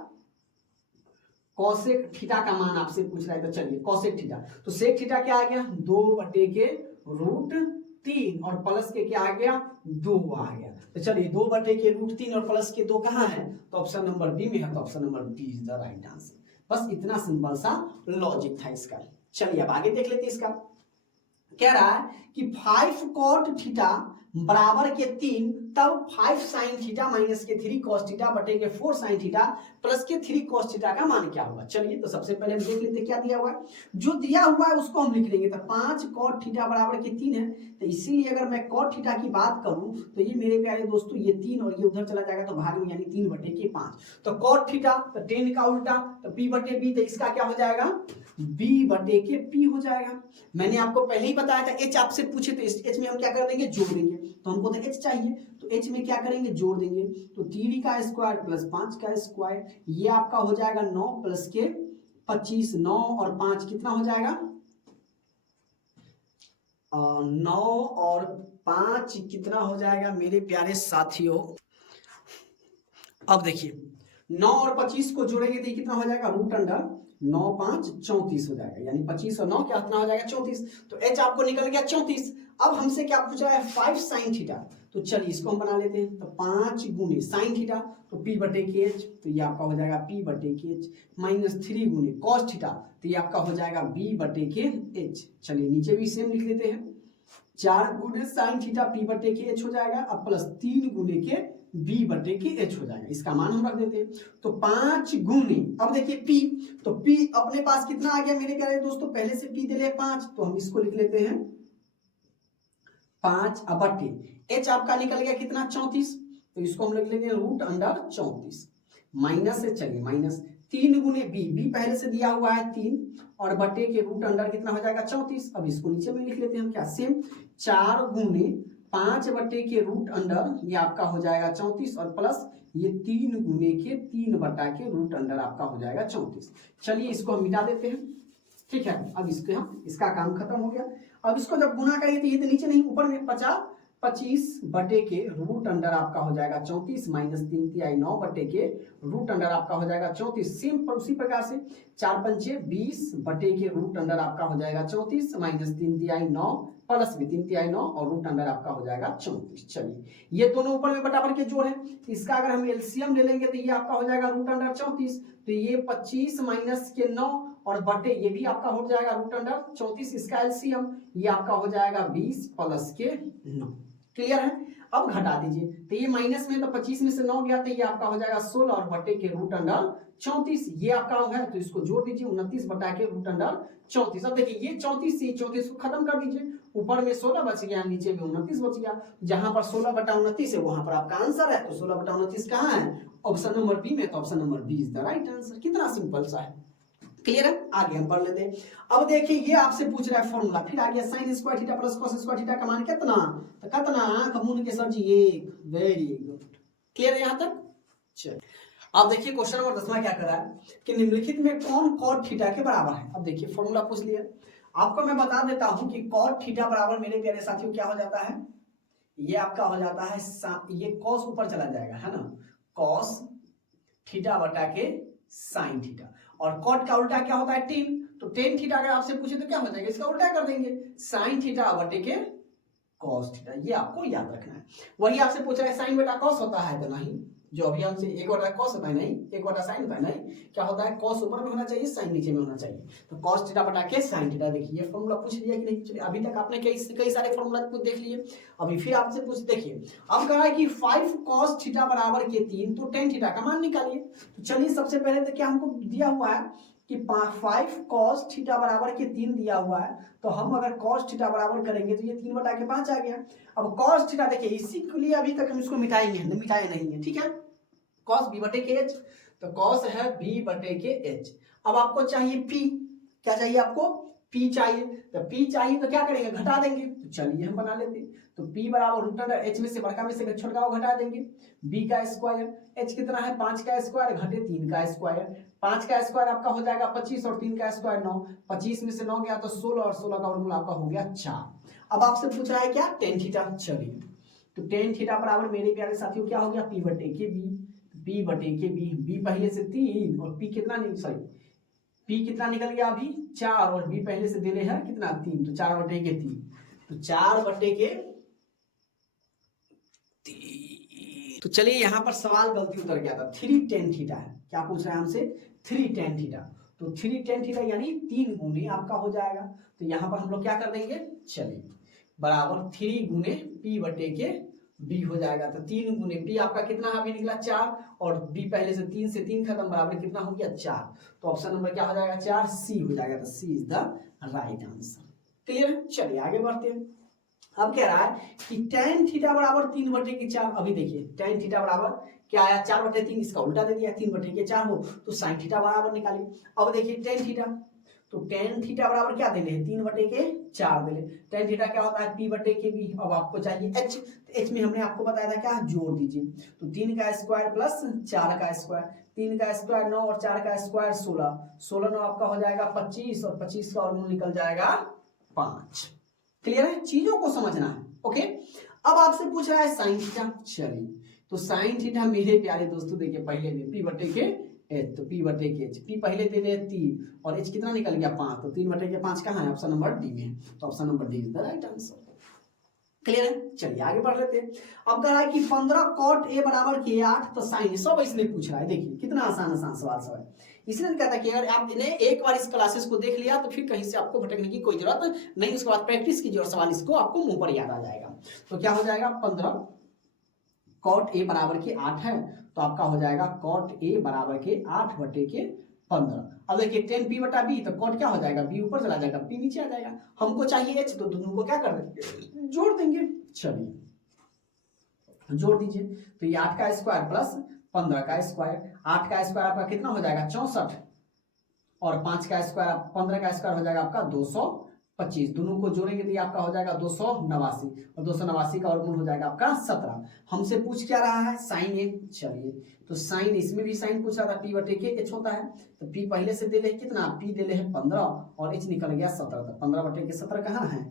कॉसेक थीटा का मान आपसे पूछ रहा है। तो चलिए कॉसेक थीटा, तो सेक थीटा क्या आ गया? 2 बटे के √3 और प्लस के क्या आ गया? 2 आ गया। तो चलिए 2 बटे के √3 और प्लस के 2 कहाँ है? तो ऑप्शन नंबर बी में है, तो option number B is the right answer. बस इतना सिंपल सा लॉजिक था इसका। चलिए अब आगे देख लेते हैं। इसका कह रहा है कि 5 कॉट थीटा बराबर के 3, तब 5 साइन थीटा माइनस के 3 कॉस थीटा बटे के 4 साइन थीटा प्लस के 3 कॉस थीटा का मान क्या होगा? चलिए तो सबसे पहले हम देख लेते क्या दिया हुआ है। जो दिया हुआ है उसको हम लिख लेंगे। तो 5 कॉट थीटा बराबर के 3 है, तो इसीलिए अगर मैं कॉट थीटा की बात करूं तो ये मेरे प्यारे दोस्तों ये 3 और ये उधर चला जाएगा तो भाग में, यानी 3 बटे के 5। तो कॉट थीटा तो 10 का उल्टा तो p बटे b, तो इसका क्या हो जाएगा? b बटे के p हो जाएगा। मैंने आपको पहले ही बताया था h आपसे पूछे तो h में हम क्या कर देंगे? जोड़ देंगे। तो हमको तो h चाहिए तो h में क्या करेंगे? जोड़ देंगे। तो 3 का स्क्वायर प्लस 5 का स्क्वायर, ये आपका हो जाएगा 9 प्लस के 25, 9 और 5 कितना हो जाएगा? 9 और 5 कितना हो जाएगा मेरे प्यारे साथियों? अब देखिए 9 और 25 को जोड़ेंगे तो ये कितना हो जाएगा? रूट अंडर 9 5 34 हो जाएगा, यानी 25 और 9 क्या कितना हो जाएगा? 34। तो एच आपको निकल गया 34। अब हमसे क्या पूछा है? 5 साइन थीटा। तो चलिए इसको हम बना लेते हैं। तो 5 गुने साइन थीटा, तो पी बटे के एच, तो ये आपका हो जाएगा पी बटे के एच, माइनस 3 गुने कॉस थीटा, तो ये आपका हो जाएगा बी बटे के एच। चलिए नीचे भी सेम लिख लेते हैं। 4 गुने साइन थीटा पी बटे के एच हो जाएगा, अब प्लस 3 गुने के बी बटे के एच हो जाएगा। इसका मान हम रख देते हैं। तो 5 गुने, अब देखिए पी, तो पी अपने पास कितना आ गया मेरे प्यारे दोस्तों? पहले से पी दे ले 5, तो हम इसको लिख लेते हैं 5 बटे एच आपका निकल गया कितना? 34। तो इसको हम लिख लेंगे रूट अंडर 34, माइनस से, चलिए माइनस 3 गुने बी, बी पहले से दिया हुआ है 3, और बटे के रूट अंडर कितना हो जाएगा? 34। अब इसको नीचे में लिख लेते हैं हम क्या? सेम 4 गुने 5 बटे के रूट अंडर, ये आपका हो जाएगा 34, और प्लस ये 3 गुने के 3 बटा के रूट अंडर आपका हो जाएगा 34। चलिए इसको हम मिटा देते हैं, ठीक है। अब इसके हम, इसका काम खत्म हो गया। अब इसको जब गुना करेंगे तो ये तो नीचे नहीं ऊपर में 25 बटे के रूट अंडर आपका हो जाएगा 34, माइनस 3 तिहाई 9 बटे के रूट अंडर आपका हो जाएगा 34। सेम पर उसी प्रकार से 4 पंचे 20 बटे के रूट अंडर आपका हो जाएगा 34, माइनस 3 तिहाई 9 प्लस भी 3 तिहाई 9 और रूट अंडर आपका हो जाएगा 34। चलिए ये दोनों ऊपर में बराबर के जोड़ है, इसका अगर हम एलसीएम ले लेंगे तो ये आपका हो जाएगा रूट अंडर 34। तो ये 25 माइनस के 9 और बटे ये भी आपका हो जाएगा रूट अंडर 34, इसका एलसीएम ये आपका हो जाएगा 20 प्लस के 9। क्लियर है? अब घटा दीजिए, तो ये माइनस में, तो 25 में से 9 गया, तो ये आपका हो जाएगा 16 और बटे के रूट अंडर 34, ये आपका है, तो इसको जोड़ दीजिए 29 बटा के रूट अंडर 34। अब देखिए ये 34 से 34 को खत्म कर दीजिए, ऊपर में 16 बच गया, नीचे में 29 बच गया। जहां पर 16 बटा 29 है वहां पर आपका आंसर है। तो 16 बटा 29 कहाँ है? ऑप्शन नंबर बी में। तो option number B is the right answer. कितना सिंपल सा है। क्लियर है? आगे हम पढ़ लेते हैं। अब देखिए ये आपसे पूछ रहा है फॉर्मूला, फिर आ गया sign square theta plus cos square theta का मान कितना? तो कितना? आंख मूंद के सर जी 1। Very good. क्लियर है यहां तक? चलिए अब देखिए क्वेश्चन नंबर 10वां क्या कर रहा है कि निम्नलिखित में कौन कॉट थीटा के बराबर है। अब देखिए फॉर्मूला पूछ लिया, आपको मैं बता देता हूं कि कॉट थीटा बराबर मेरे प्यारे साथियों क्या हो जाता है? ये आपका हो जाता है, ये कॉस ऊपर चला जाएगा, है ना, कॉस थीटा बटा के साइन थीटा, और कॉट का उल्टा क्या होता है? टेन। तो टेन थीटा अगर आपसे पूछे तो क्या हो जाएगा? इसका उल्टा कर देंगे, साइन थीटा बटे के कॉस थीटा। ये आपको याद रखना है। वही आपसे पूछ रहा है साइन बटा कॉस होता है? तो नहीं, जो अभी हमसे 1 बटा कॉस होता है, नहीं 1 बटा साइन होता है, नहीं, क्या होता है? कॉस ऊपर में होना चाहिए, साइन नीचे में होना चाहिए। तो कॉस थीटा बटा के साइन थीटा। देखिए ये फॉर्मूला पूछ लिया कि नहीं? चलिए अभी तक आपने कई सारे फॉर्मूला देख लिए, अभी फिर आपसे पूछ, देखिए अब कहा है कि 5 cos थीटा बराबर के 3, तो tan थीटा का मान निकालिए। तो चलिए सबसे पहले तो क्या हमको दिया हुआ है कि 5 cos थीटा बराबर के 3 दिया हुआ है, तो हम अगर cos थीटा बराबर करेंगे तो ये 3 बटा के 5 आ गया। अब cos थीटा देखिए इसी के लिए अभी तक हम इसको मिटाएंगे, मिटाए नहीं है, ठीक है। cos b बटे के h, तो cos है b बटे के h। अब आपको चाहिए p, क्या चाहिए आपको? p चाहिए। तो p चाहिए तो क्या करेंगे? घटा देंगे। तो चलिए हम बना लेते हैं। तो p बराबर रूट अंडर h में से बड़का में से छोटा को घटा देंगे, b का स्क्वायर, h कितना है? 5 का स्क्वायर घटे 3 का स्क्वायर, 5 का स्क्वायर आपका हो जाएगा 25 और 3 का स्क्वायर 9, 25 में से 9 गया तो 16 और 16 का वर्गमूल आपका हो गया 4। अब आपसे पूछ रहा है क्या? tan theta. चलिए तो tan थीटा बराबर मेरे प्यारे साथियों क्या हो गया? p बटे के b, p बटे के b, b पहले से 3 और p कितना नहीं, सॉरी p कितना निकल गया अभी? 4, और b पहले से देने है कितना? 3, तो 4 बटे के 3, तो 4 बटे के 3। तो चलिए यहाँ पर सवाल गलती उतर गया था, 3 tan थीटा है। क्या पूछ रहा है हमसे? 3 tan थीटा। तो 3 tan थीटा यानी 3 गुने आपका हो जाएगा। तो यहाँ पर हम लोग क्या कर देंगे? चलिए बराबर 3 गुने p बटे के b हो जाएगा। तो 3 गुने b आपका कितना अभी निकला? 4, और b पहले से 3 से 3 खत्म, बराबर कितना हो गया? 4। तो ऑप्शन नंबर क्या हो जाएगा? 4 सी हो जाएगा। तो C is the right answer. Clear है? चलिए आगे बढ़ते हैं। अब कह रहा है कि tan थीटा बराबर 3 बटे के 4। अभी देखिए tan थीटा बराबर क्या आया? 4 बटे 3, इसका उल्टा दे दिया, 3 बटे के 4 हो तो sin थीटा बराबर निकालिए। अब देखिए tan थीटा, तो tan थीटा बराबर क्या देले हैं? 3 बटे के 4 देले। tan थीटा क्या होता है? p बटे के b। अब आपको चाहिए h, तो h में हमने आपको बताया था क्या? जोड़ दीजिए। तो 3 का स्क्वायर प्लस 4 का स्क्वायर, 3 का स्क्वायर 9 और 4 का स्क्वायर 16, 16 9 आपका हो जाएगा 25 और 25 का वर्गमूल निकल जाएगा 5। क्लियर है, चीजों को समझना है। ओके, अब आपसे पूछ रहा है साइन थीटा। चलिए, तो साइन थीटा मेरे प्यारे दोस्तों देखिए पहले में पी बटे के एच, तो पी बटे के एच, पी पहले दे रहे 3 और एच कितना निकल गया 5, तो 3 बटे के 5 कहाँ है, ऑप्शन नंबर डी में है, तो option number D is the right answer. Clear है, चलिए आगे बढ़ लेते हैं। अब कह रहा है कि 15 कॉट ए बराबर के 8 तो साइन, सब इसलिए पूछ रहा है। देखिए कितना आसान आसान सवाल सब है, इसलिए कहता है कि अगर आपने एक बार इस क्लासेस को देख लिया तो फिर कहीं से आपको भटकने की कोई जरूरत नहीं, उसके बाद प्रैक्टिस कीजिए और सवाल इसको आपको मुंह पर याद आ जाएगा। तो क्या हो जाएगा, 15 कॉट ए बराबर के 8 है, तो आपका हो जाएगा कॉट ए बराबर के 8 बटे के 15। अब देखिए 10 पी बटा बी, तो कॉट क्या हो जाएगा, बी ऊपर चला जाएगा, पी नीचे आ जाएगा। हमको चाहिए एच, तो दोनों को क्या कर देंगे, जोड़ देंगे। चलिए जोड़ दीजिए, तो ये 8 का स्क्वायर प्लस 15 का स्क्वायर, 8 का स्क्वायर आपका कितना हो जाएगा 64 और 5 का स्क्वायर 15 का स्क्वायर हो जाएगा आपका 225, दोनों को जोड़ेंगे तो ये आपका हो जाएगा 289 और 289 का वर्गमूल हो जाएगा आपका 17। हमसे पूछ क्या रहा है, साइन ए। चलिए, तो साइन, इसमें भी साइन पूछ रहा था, पी बटे के एच होता है, तो पी पहले से दे ले कितना, पी दे ले है 15 और एच निकल गया 17, तो 15 बटे के 17 कहाँ है,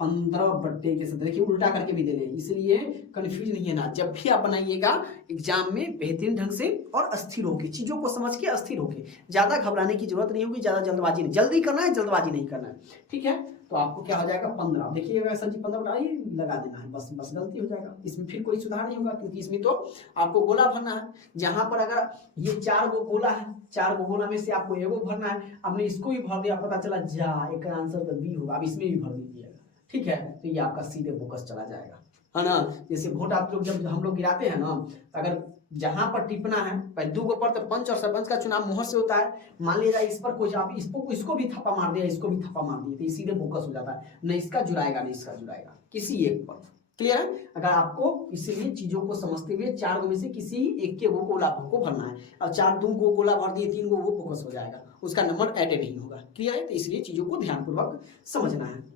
15 बटे के 17, देखिए उल्टा करके भी दे ले, इसलिए कंफ्यूज नहीं है ना। जब भी आप बनाइएगा एग्जाम में बेहतरीन ढंग से और अस्थिर होके, चीजों को समझ के अस्थिर होके, ज्यादा घबराने की जरूरत नहीं होगी, ज्यादा जल्दबाजी नहीं, जल्दी करना है जल्दबाजी नहीं करना है, ठीक है। तो आपको क्या हो जाएगा 15, देखिएगा सर जी 15 बटा लगा देना है, बस बस गलती हो जाएगा, इसमें फिर कोई सुधार नहीं होगा, क्योंकि इसमें तो आपको गोला भरना है। जहां पर अगर ये 4 गो गोला है, 4 गो गोला में से आपको एगो भरना है, आपने इसको भी भर दिया, पता चला जा एक आंसर तो बी होगा, अब इसमें भी भर दीजिएगा, ठीक है, तो ये आपका सीधे फोकस चला जाएगा, है ना। जैसे वोट आप लोग जब हम लोग गिराते हैं ना, अगर जहां पर टिपना है, पहले 2 गो पर तो पंच और सरपंच का चुनाव मुहर से होता है, मान लीजिए इस पर कुछ आप इसको भी थप्पा मार दिया, इसको भी थप्पा मार दिया, तो सीधे फोकस हो जाता है, नहीं इसका जुड़ाएगा नहीं इसका जुड़ाएगा, किसी एक पर। क्लियर है, अगर आपको इसीलिए चीजों को समझते हुए 4 गो में से किसी एक के वो गोला को भरना है, अब 4 2 गो गोला भर दिए, 3 गो वो फोकस हो जाएगा, उसका नंबर एड नहीं होगा। क्लियर है, तो इसलिए चीजों को ध्यानपूर्वक समझना है।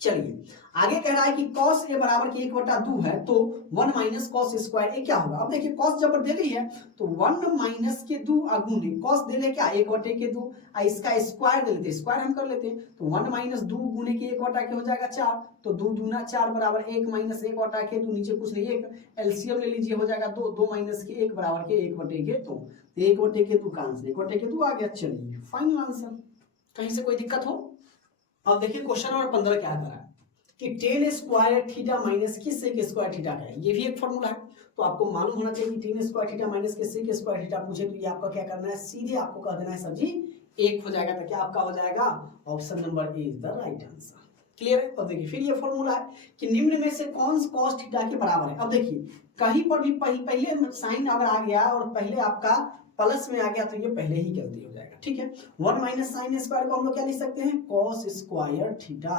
चलिए आगे कह रहा है कि cos a बराबर की 1/2 है, तो 1 माइनस cos स्क्वायर ए क्या होगा। अब देखिए cos जब दे रही है तो 1 माइनस के 2 अगुने cos दे ले क्या 1/2, इसका स्क्वायर दे लेते, स्क्वायर हम कर लेते हैं, तो 1 माइनस 2 गुने के 1/2 हो जाएगा 4, तो 2 दूना 4 बराबर 1 माइनस 1/2, नीचे कुछ नहीं 1, एलसीएम ले लीजिए हो जाएगा 2, 2 माइनस के 1 बराबर के 1/2, 1/2 का आंसर 1/2 आ गया। चलिए फाइनल आंसर, कहीं से कोई दिक्कत हो। अब देखिए क्वेश्चन नंबर 15 क्या करा है कि टेन स्क्वायर थीटा माइनस किस सेक स्क्वायर थीटा का है, ये भी एक फॉर्मूला है, तो आपको मालूम होना चाहिए कि टेन स्क्वायर थीटा माइनस किस सेक स्क्वायर थीटा पूछे तो ये आपका क्या करना है, सीधे आपको कह देना है सर जी 1 हो जाएगा, तो क्या आपका हो जाएगा option number A is the right answer. Clear है, अब देखिए फिर ये फॉर्मूला है कि निम्न में से कौन cos थीटा के बराबर है। अब देखिए कहीं पर भी पहले साइन अगर आ गया और पहले आपका प्लस में आ गया तो ये पहले ही गलती हो जाएगा, ठीक है। 1 माइनस साइन स्क्वायर को हम लोग क्या लिख सकते हैं, cos स्क्वायर थीटा,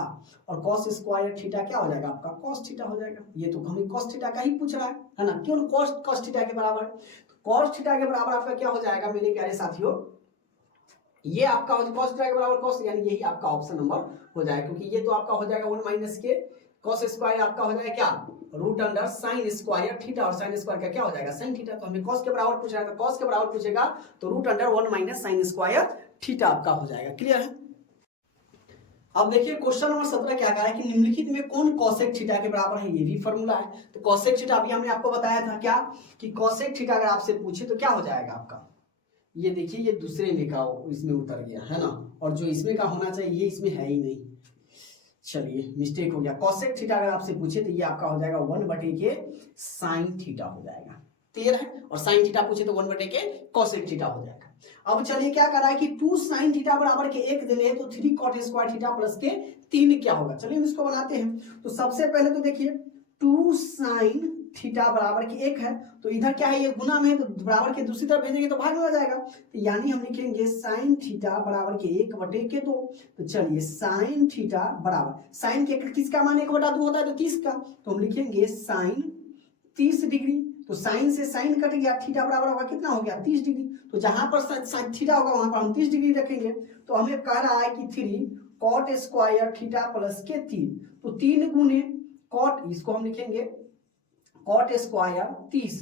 और cos स्क्वायर थीटा क्या हो जाएगा आपका cos थीटा हो जाएगा। ये तो हमें cos थीटा का ही पूछ रहा है ना, क्यों cos थीटा के बराबर, cos थीटा के बराबर आपका क्या हो जाएगा मेरे प्यारे साथियों, ये आपका cos थीटा के बराबर cos, यानी यही आपका ऑप्शन नंबर हो जाएगा, क्योंकि ये तो आपका हो जाएगा 1 माइनस के cos स्क्वायर आपका हो जाएगा क्या root under sine square theta, और साइन स्क्वायर का क्या हो जाएगा sin थीटा, तो हमें cos के बराबर पूछा है, तो cos के बराबर पूछेगा तो root under 1 minus sine square theta आपका हो जाएगा। क्लियर है। अब देखिए क्वेश्चन नंबर 17 क्या कहा है कि निम्नलिखित में कौन cosec थीटा के बराबर है, ये भी फॉर्मूला है। तो cosec थीटा अभी हमने आपको बताया था क्या कि cosec थीटा अगर आपसे पूछे तो क्या हो जाएगा आपका, ये देखिए ये दूसरे में का इसमें उतर गया है ना, और जो इसमें का होना चाहिए ये इसमें है ही नहीं, चलिए मिस्टेक हो गया। cosec थीटा अगर आपसे पूछे तो ये आपका हो जाएगा 1/के sin थीटा हो जाएगा। क्लियर है, और sin थीटा पूछे तो 1/के cosec थीटा हो जाएगा। अब चलिए क्या कर रहा है कि 2 sin थीटा बराबर के 1 देने तो 3 cot स्क्वायर थीटा प्लस के 3 क्या होगा, चलिए हम इसको बनाते हैं। तो सबसे पहले तो देखिए 2 sin थीटा बराबर की 1 है, तो इधर क्या है ये गुना में है, तो बराबर के दूसरी तरफ भेजेंगे तो भाग में आ जाएगा, तो यानी हम लिखेंगे sin थीटा बराबर के 1/2। तो चलिए sin थीटा बराबर sin के किसका मान 1/2 होता है तो 30 का, तो हम लिखेंगे sin 30 डिग्री, तो sin से sin कट गया, थीटा बराबर होगा कितना हो गया 30 डिग्री, तो जहां पर थीटा होगा वहां पर हम 30 डिग्री रखेंगे। तो हमें कह रहा है कि 3 cot स्क्वायर थीटा प्लस के 3, तो 3 गुने cot, इसको हम लिखेंगे cot square 30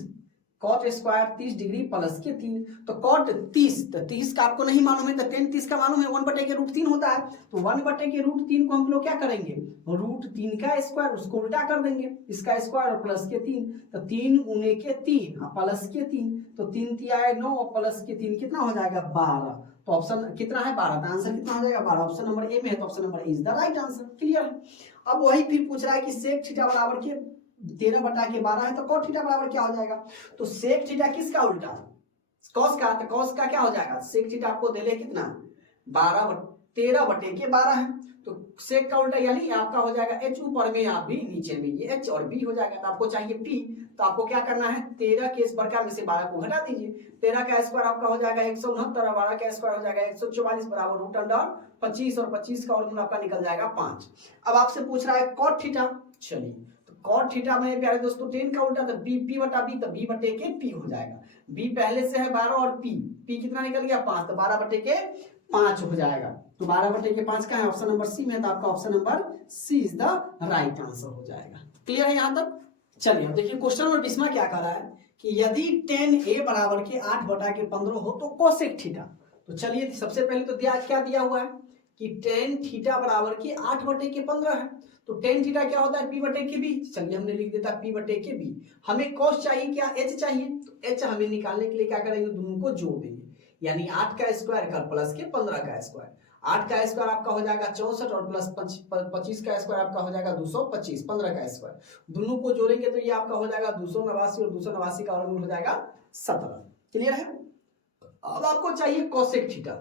cot square 30 degree plus के 3, तो कॉट 30, तो 30 का आपको नहीं मालूम है, तो टेन 30 का मालूम है, 1/√3 होता है, तो 1/√3 को हम लोग क्या करेंगे, √3 का स्क्वायर, उसको उल्टा कर देंगे, इसका स्क्वायर और प्लस के 3, तो 3 गुने के 3 प्लस के 3, तो 3 तिया 9 और प्लस के 3 कितना हो जाएगा 12, तो ऑप्शन कितना है 12, तो आंसर कितना हो जाएगा 12, ऑप्शन नंबर ए में है, तो option number A is the right answer. Clear है। अब वही फिर पूछ रहा है कि सेक थीटा बराबर के 13/12 है, तो कॉट थीटा बराबर क्या हो जाएगा, तो सेक थीटा किसका उल्टा, कॉस का, तो कॉस का क्या हो जाएगा, सेक थीटा आपको दे ले कितना 13/12 है, तो सेक का उल्टा यानी आपका हो जाएगा एच ऊपर में या बी नीचे में, ये एच और बी हो जाएगा, तो आपको चाहिए पी, तो आपको क्या करना है 13 के इस वर्ग में से 12 को घटा दीजिए, 13 का स्क्वायर आपका हो जाएगा 169 और 12 का स्क्वायर हो जाएगा 144 बराबर √25 और 25 का वर्गमूल आपका निकल जाएगा 5। अब आपसे पूछ रहा है कॉट थीटा, चलिए तो कॉट थीटा मेरे प्यारे दोस्तों 10 का उल्टा, तो बी पी बटा बी, तो बी बटे के पी हो जाएगा, बी पहले से है 12 और पी कितना निकल गया 5, तो 12 बटे के 5 हो जाएगा, तो 12 बटे के 5 का है ऑप्शन नंबर सी में, तो आपका option number C is the right answer हो जाएगा। क्लियर है यहां तक। चलिए अब देखिए क्वेश्चन नंबर 20 में क्या कर रहा है कि यदि tan a बराबर के 8/15 हो तो कोसेक थीटा, तो चलिए सबसे पहले तो क्या दिया हुआ है कि tan थीटा बराबर के 8/15 है, तो tan थीटा क्या होता है p/b, चलिए हमने लिख देता p/b, हमें cos चाहिए क्या h चाहिए, तो h हमें निकालने के लिए क्या करेंगे दोनों को जोड़ देंगे, यानी 8 का स्क्वायर कर प्लस के 15 का स्क्वायर, 8 का स्क्वायर आपका हो जाएगा 64 और प्लस 25 का स्क्वायर आपका हो जाएगा 225, 15 का स्क्वायर दोनों को जोड़ेंगे तो ये आपका हो जाएगा 289 और 289 का वर्गमूल हो जाएगा 17। क्लियर है। अब आपको चाहिए cosec theta,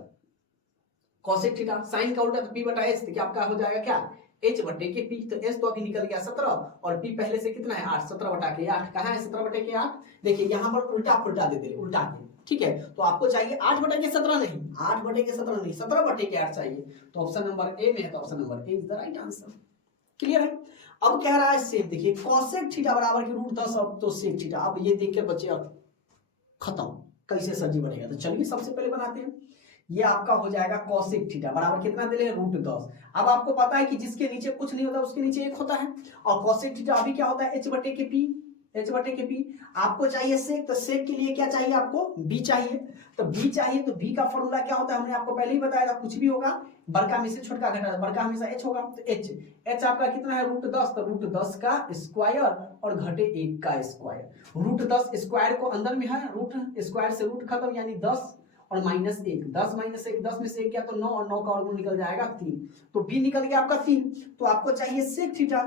cosec theta sine का उल्टा तो p/h, देखिए आपका हो जाएगा क्या h बटे के p, तो h तो अभी निकल गया 17 और p पहले से कितना है 8, 17 बटा के 8 कहाँ है 17 बटे के 8, देखिए यहाँ पर उल्टा पुल्टा दे दे उल्टा के, ठीक है, तो आपको चाहिए 8 बटे के 17 नहीं, 8 बटे के 17 नहीं 17 बटे के 8 चाहिए, तो ऑप्शन नंबर ए में है, तो option number A is the right answer. Clear है। अब कह रहा है सेक, देखिए कोसेक थीटा बराबर की √10 और तो सेक थीटा, अब ये देख के बच्चे अब खत्म कैसे सजी बनेगा, तो चलिए सबसे पहले बनाते हैं, ये आपका हो जाएगा कोसेक थीटा बराबर कितना दे रहे √10, अब आपको पता है कि जिसके नीचे कुछ नहीं होता उसके नीचे 1 होता है, और कोसेक थीटा अभी क्या होता है h बटे के p, आपको चाहिए सेक, तो सेक के लिए क्या चाहिए आपको b चाहिए, तो b चाहिए तो b का फॉर्मूला क्या होता है हमने आपको पहले ही बताया था, कुछ भी होगा बड़का में से छोटा घटा, बड़का हमेशा h होगा, तो h आपका कितना है √10, तो √10 का स्क्वायर और घटे 1 का स्क्वायर, √10 स्क्वायर को अंदर में है, रूट स्क्वायर से रूट खत्म यानी 10 और -1, 10 - 1 10 में से 1 गया तो 9 और 9 का वर्गमूल निकल जाएगा 3, तो b निकल गया आपका 3, तो आपको चाहिए सेक थीटा,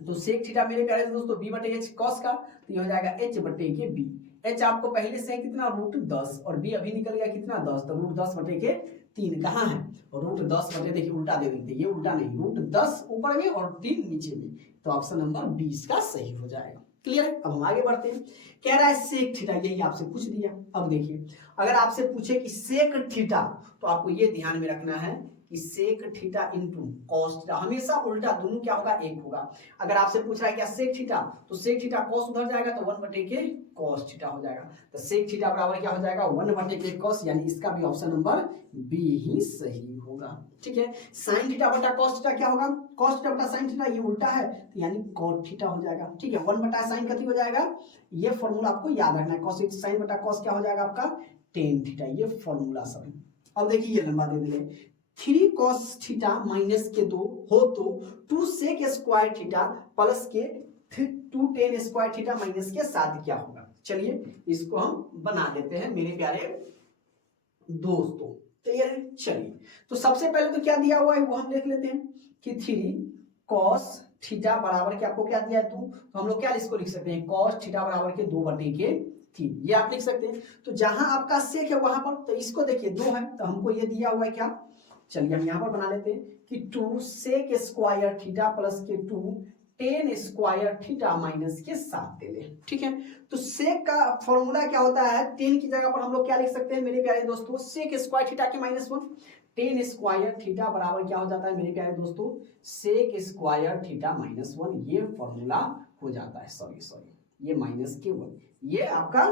तो सेक थीटा मेरे प्यारे दोस्तों b/h cos का, तो ये हो जाएगा h बटे के b, h आपको पहले से कितना √10 और b अभी निकल गया कितना 10, तो √10 बटे के 3 कहाँ है, √10 बटे, देखिए उल्टा दे देते, ये उल्टा नहीं, √10 ऊपर में और 3 नीचे में, तो ऑप्शन नंबर 20 का सही हो जाएगा। क्लियर है। अब हम आगे बढ़ते हैं, कह रहा है सेक थीटा, यही आपसे पूछ दिया। अब देखिए अगर आपसे पूछे कि सेक थीटा, तो आपको ये ध्यान में रखना है कि sec theta into cos theta, हमेशा उल्टा दोनों क्या होगा 1 होगा। अगर आपसे पूछ रहा है क्या सेक थीटा, तो सेक थीटा कॉस उधर जाएगा तो 1 बटे के कॉस थीटा हो जाएगा, तो सेक थीटा बराबर क्या हो जाएगा 1 बटे के कॉस, यानी इसका भी ऑप्शन नंबर बी ही सही होगा। ठीक है। साइन थीटा बटा कॉस थीटा क्या होगा, कॉस थीटा बटा साइन थीटा, ये उल्टा है तो यानी कॉट थीटा हो जाएगा। ठीक है। 1 बटा साइन कति हो जाएगा, ये फॉर्मूला आपको याद रखना है, कॉस साइन बटा कॉस क्या हो जाएगा आपका टेन थीटा, ये फॉर्मूला सब है। अब देखिए ये लंबा दे दिले 3 cos थीटा माइनस के 2 हो तो 2 sec स्क्वायर थीटा प्लस के 2 tan स्क्वायर थीटा माइनस के 7 क्या होगा। चलिए इसको हम बना देते हैं मेरे प्यारे दोस्तों। क्लियर है। चलिए तो सबसे पहले तो क्या दिया हुआ है वो हम देख लेते हैं कि 3 cos थीटा बराबर के आपको क्या दिया है 2, तो हम लोग क्या इसको लिख सकते हैं cos थीटा बराबर के 2 बटे के 3, ये आप लिख सकते हैं। तो जहां आपका सेक है वहां पर तो इसको देखिए 2 है तो हमको ये दिया हुआ है क्या, चलिए हम यहां पर बना लेते हैं कि 2 sec स्क्वायर थीटा प्लस के 2 tan स्क्वायर थीटा माइनस के 7 दे दे। ठीक है। तो sec का फॉर्मूला क्या होता है, tan की जगह पर हम लोग क्या लिख सकते हैं मेरे प्यारे दोस्तों sec स्क्वायर थीटा के -1, tan स्क्वायर थीटा बराबर क्या हो जाता है मेरे प्यारे दोस्तों sec स्क्वायर थीटा -1, ये फॉर्मूला हो जाता है। सॉरी ये माइनस के 1, ये आपका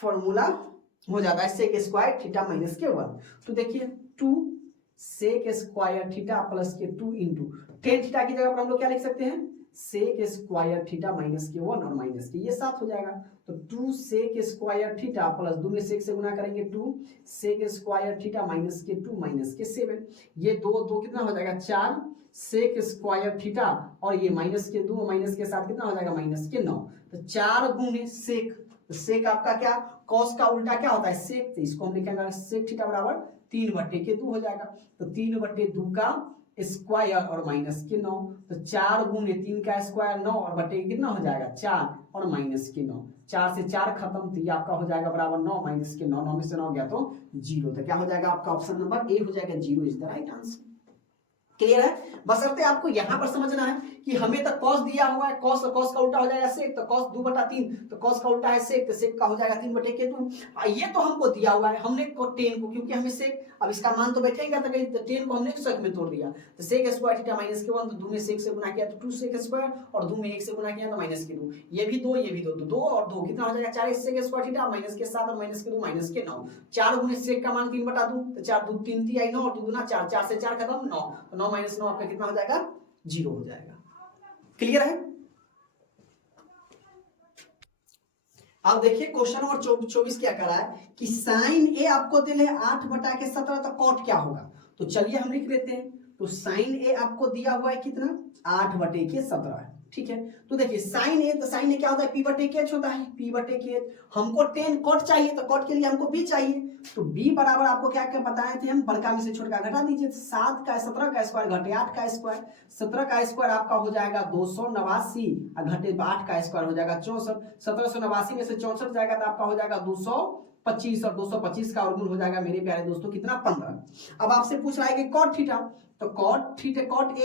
फॉर्मूला हो जाता है sec स्क्वायर थीटा माइनस के 1। तो देखिए 2 sec स्क्वायर थीटा प्लस के 2 इंटू tan थीटा की जगह पर हम लोग क्या लिख सकते हैं सेक स्क्वायर थीटा माइनस के 1 और माइनस के, ये 7 हो जाएगा। तो 2 सेक स्क्वायर थीटा प्लस 2 में सेक से गुना करेंगे 2 सेक स्क्वायर थीटा माइनस के 2 माइनस के 7, ये 2 कितना हो जाएगा 4 सेक स्क्वायर थीटा और ये माइनस के 2 माइनस के 7 कितना हो जाएगा माइनस के 9। तो 4 गुने सेक, तो सेक आपका क्या कॉस का उल्टा क्या होता है सेक, तो इसको हम लिखेंगे सेक थीटा बराबर 3/2 हो जाएगा। तो 3/2 का स्क्वायर और माइनस के 9, तो 4 गुने 3 का स्क्वायर 9 और बटे कितना हो जाएगा 4 और माइनस के 9, 4 से 4 खत्म, तो ये आपका हो जाएगा बराबर 9 माइनस के 9, 9 में से 9 गया तो 0, तो क्या हो जाएगा आपका ऑप्शन नंबर ए हो जाएगा 0 is the right answer. Clear है? बशर्ते आपको यहां पर समझना है कि हमें तो कॉस दिया हुआ है, कॉस का उल्टा हो जाएगा सेक, तो कॉस 2/3, तो कॉस का उल्टा है सेक, तो सेक का हो जाएगा 3/2। ये तो हमको दिया हुआ है, हमने टेन को, क्योंकि हमें सेक अब इसका मान तो बैठेगा, तो 10 को हमने सेक में तोड़ दिया, तो सेक स्क्वायर थीटा माइनस के 1, तो 2 में सेक से गुना किया तो 2 सेक स्क्वायर और 2 में 1 से गुना किया तो माइनस के 2, ये भी 2 ये भी 2, तो 2 और 2 कितना हो जाएगा 4 सेक स्क्वायर थीटा माइनस के 7 और माइनस के 2 माइनस के 9, 4 गुने सेक का मान 3/2, तो 4 2 3 3 9 और 2 गुना 4, 4 से 4 खत्म 9, तो 9 माइनस 9 आपका कितना हो जाएगा 0 हो जाएगा। क्लियर है? अब देखिए क्वेश्चन नंबर 24 क्या करा है कि साइन ए आपको दिले 8/17, तो कॉट क्या होगा, तो चलिए हम लिख लेते हैं। तो साइन ए आपको दिया हुआ है कितना 8/17 है, ठीक है। तो देखिए साइन ए, तो साइन ए क्या होता है p/k होता है, p/k। हमको 10 कॉट चाहिए, तो कॉट के लिए हमको b चाहिए, तो b बराबर आपको क्या क्या बताए थे हम, बड़का में से छोटा घटा दीजिए, 7 का 17 का स्क्वायर घटे 8 का स्क्वायर, 17 का स्क्वायर आपका हो जाएगा 289 और घटे 8 का स्क्वायर हो जाएगा 64, 1789 में से 64 जाएगा तो आपका हो जाएगा 225 और 225 का वर्गमूल हो जाएगा मेरे प्यारे दोस्तों कितना 15। अब आपसे पूछ रहा है कि कॉट थीटा, तो कॉट थीटा कॉट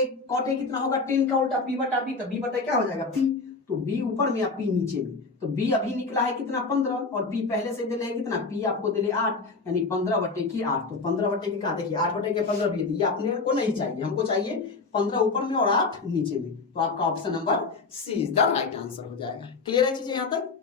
ए कितना होगा 10 का उल्टा p/b, तो b बटा क्या हो जाएगा p, तो b ऊपर में या p नीचे में, तो b अभी निकला है कितना 15 और p पहले से दिले है कितना p आपको दिले 8, यानी 15/8, तो 15/8 कहा देखिए 8/15 भी दिया, अपने को नहीं चाहिए, हमको चाहिए 15 ऊपर में और 8 नीचे में, तो आपका option number C is the right answer हो जाएगा। क्लियर है चीजें यहाँ तक?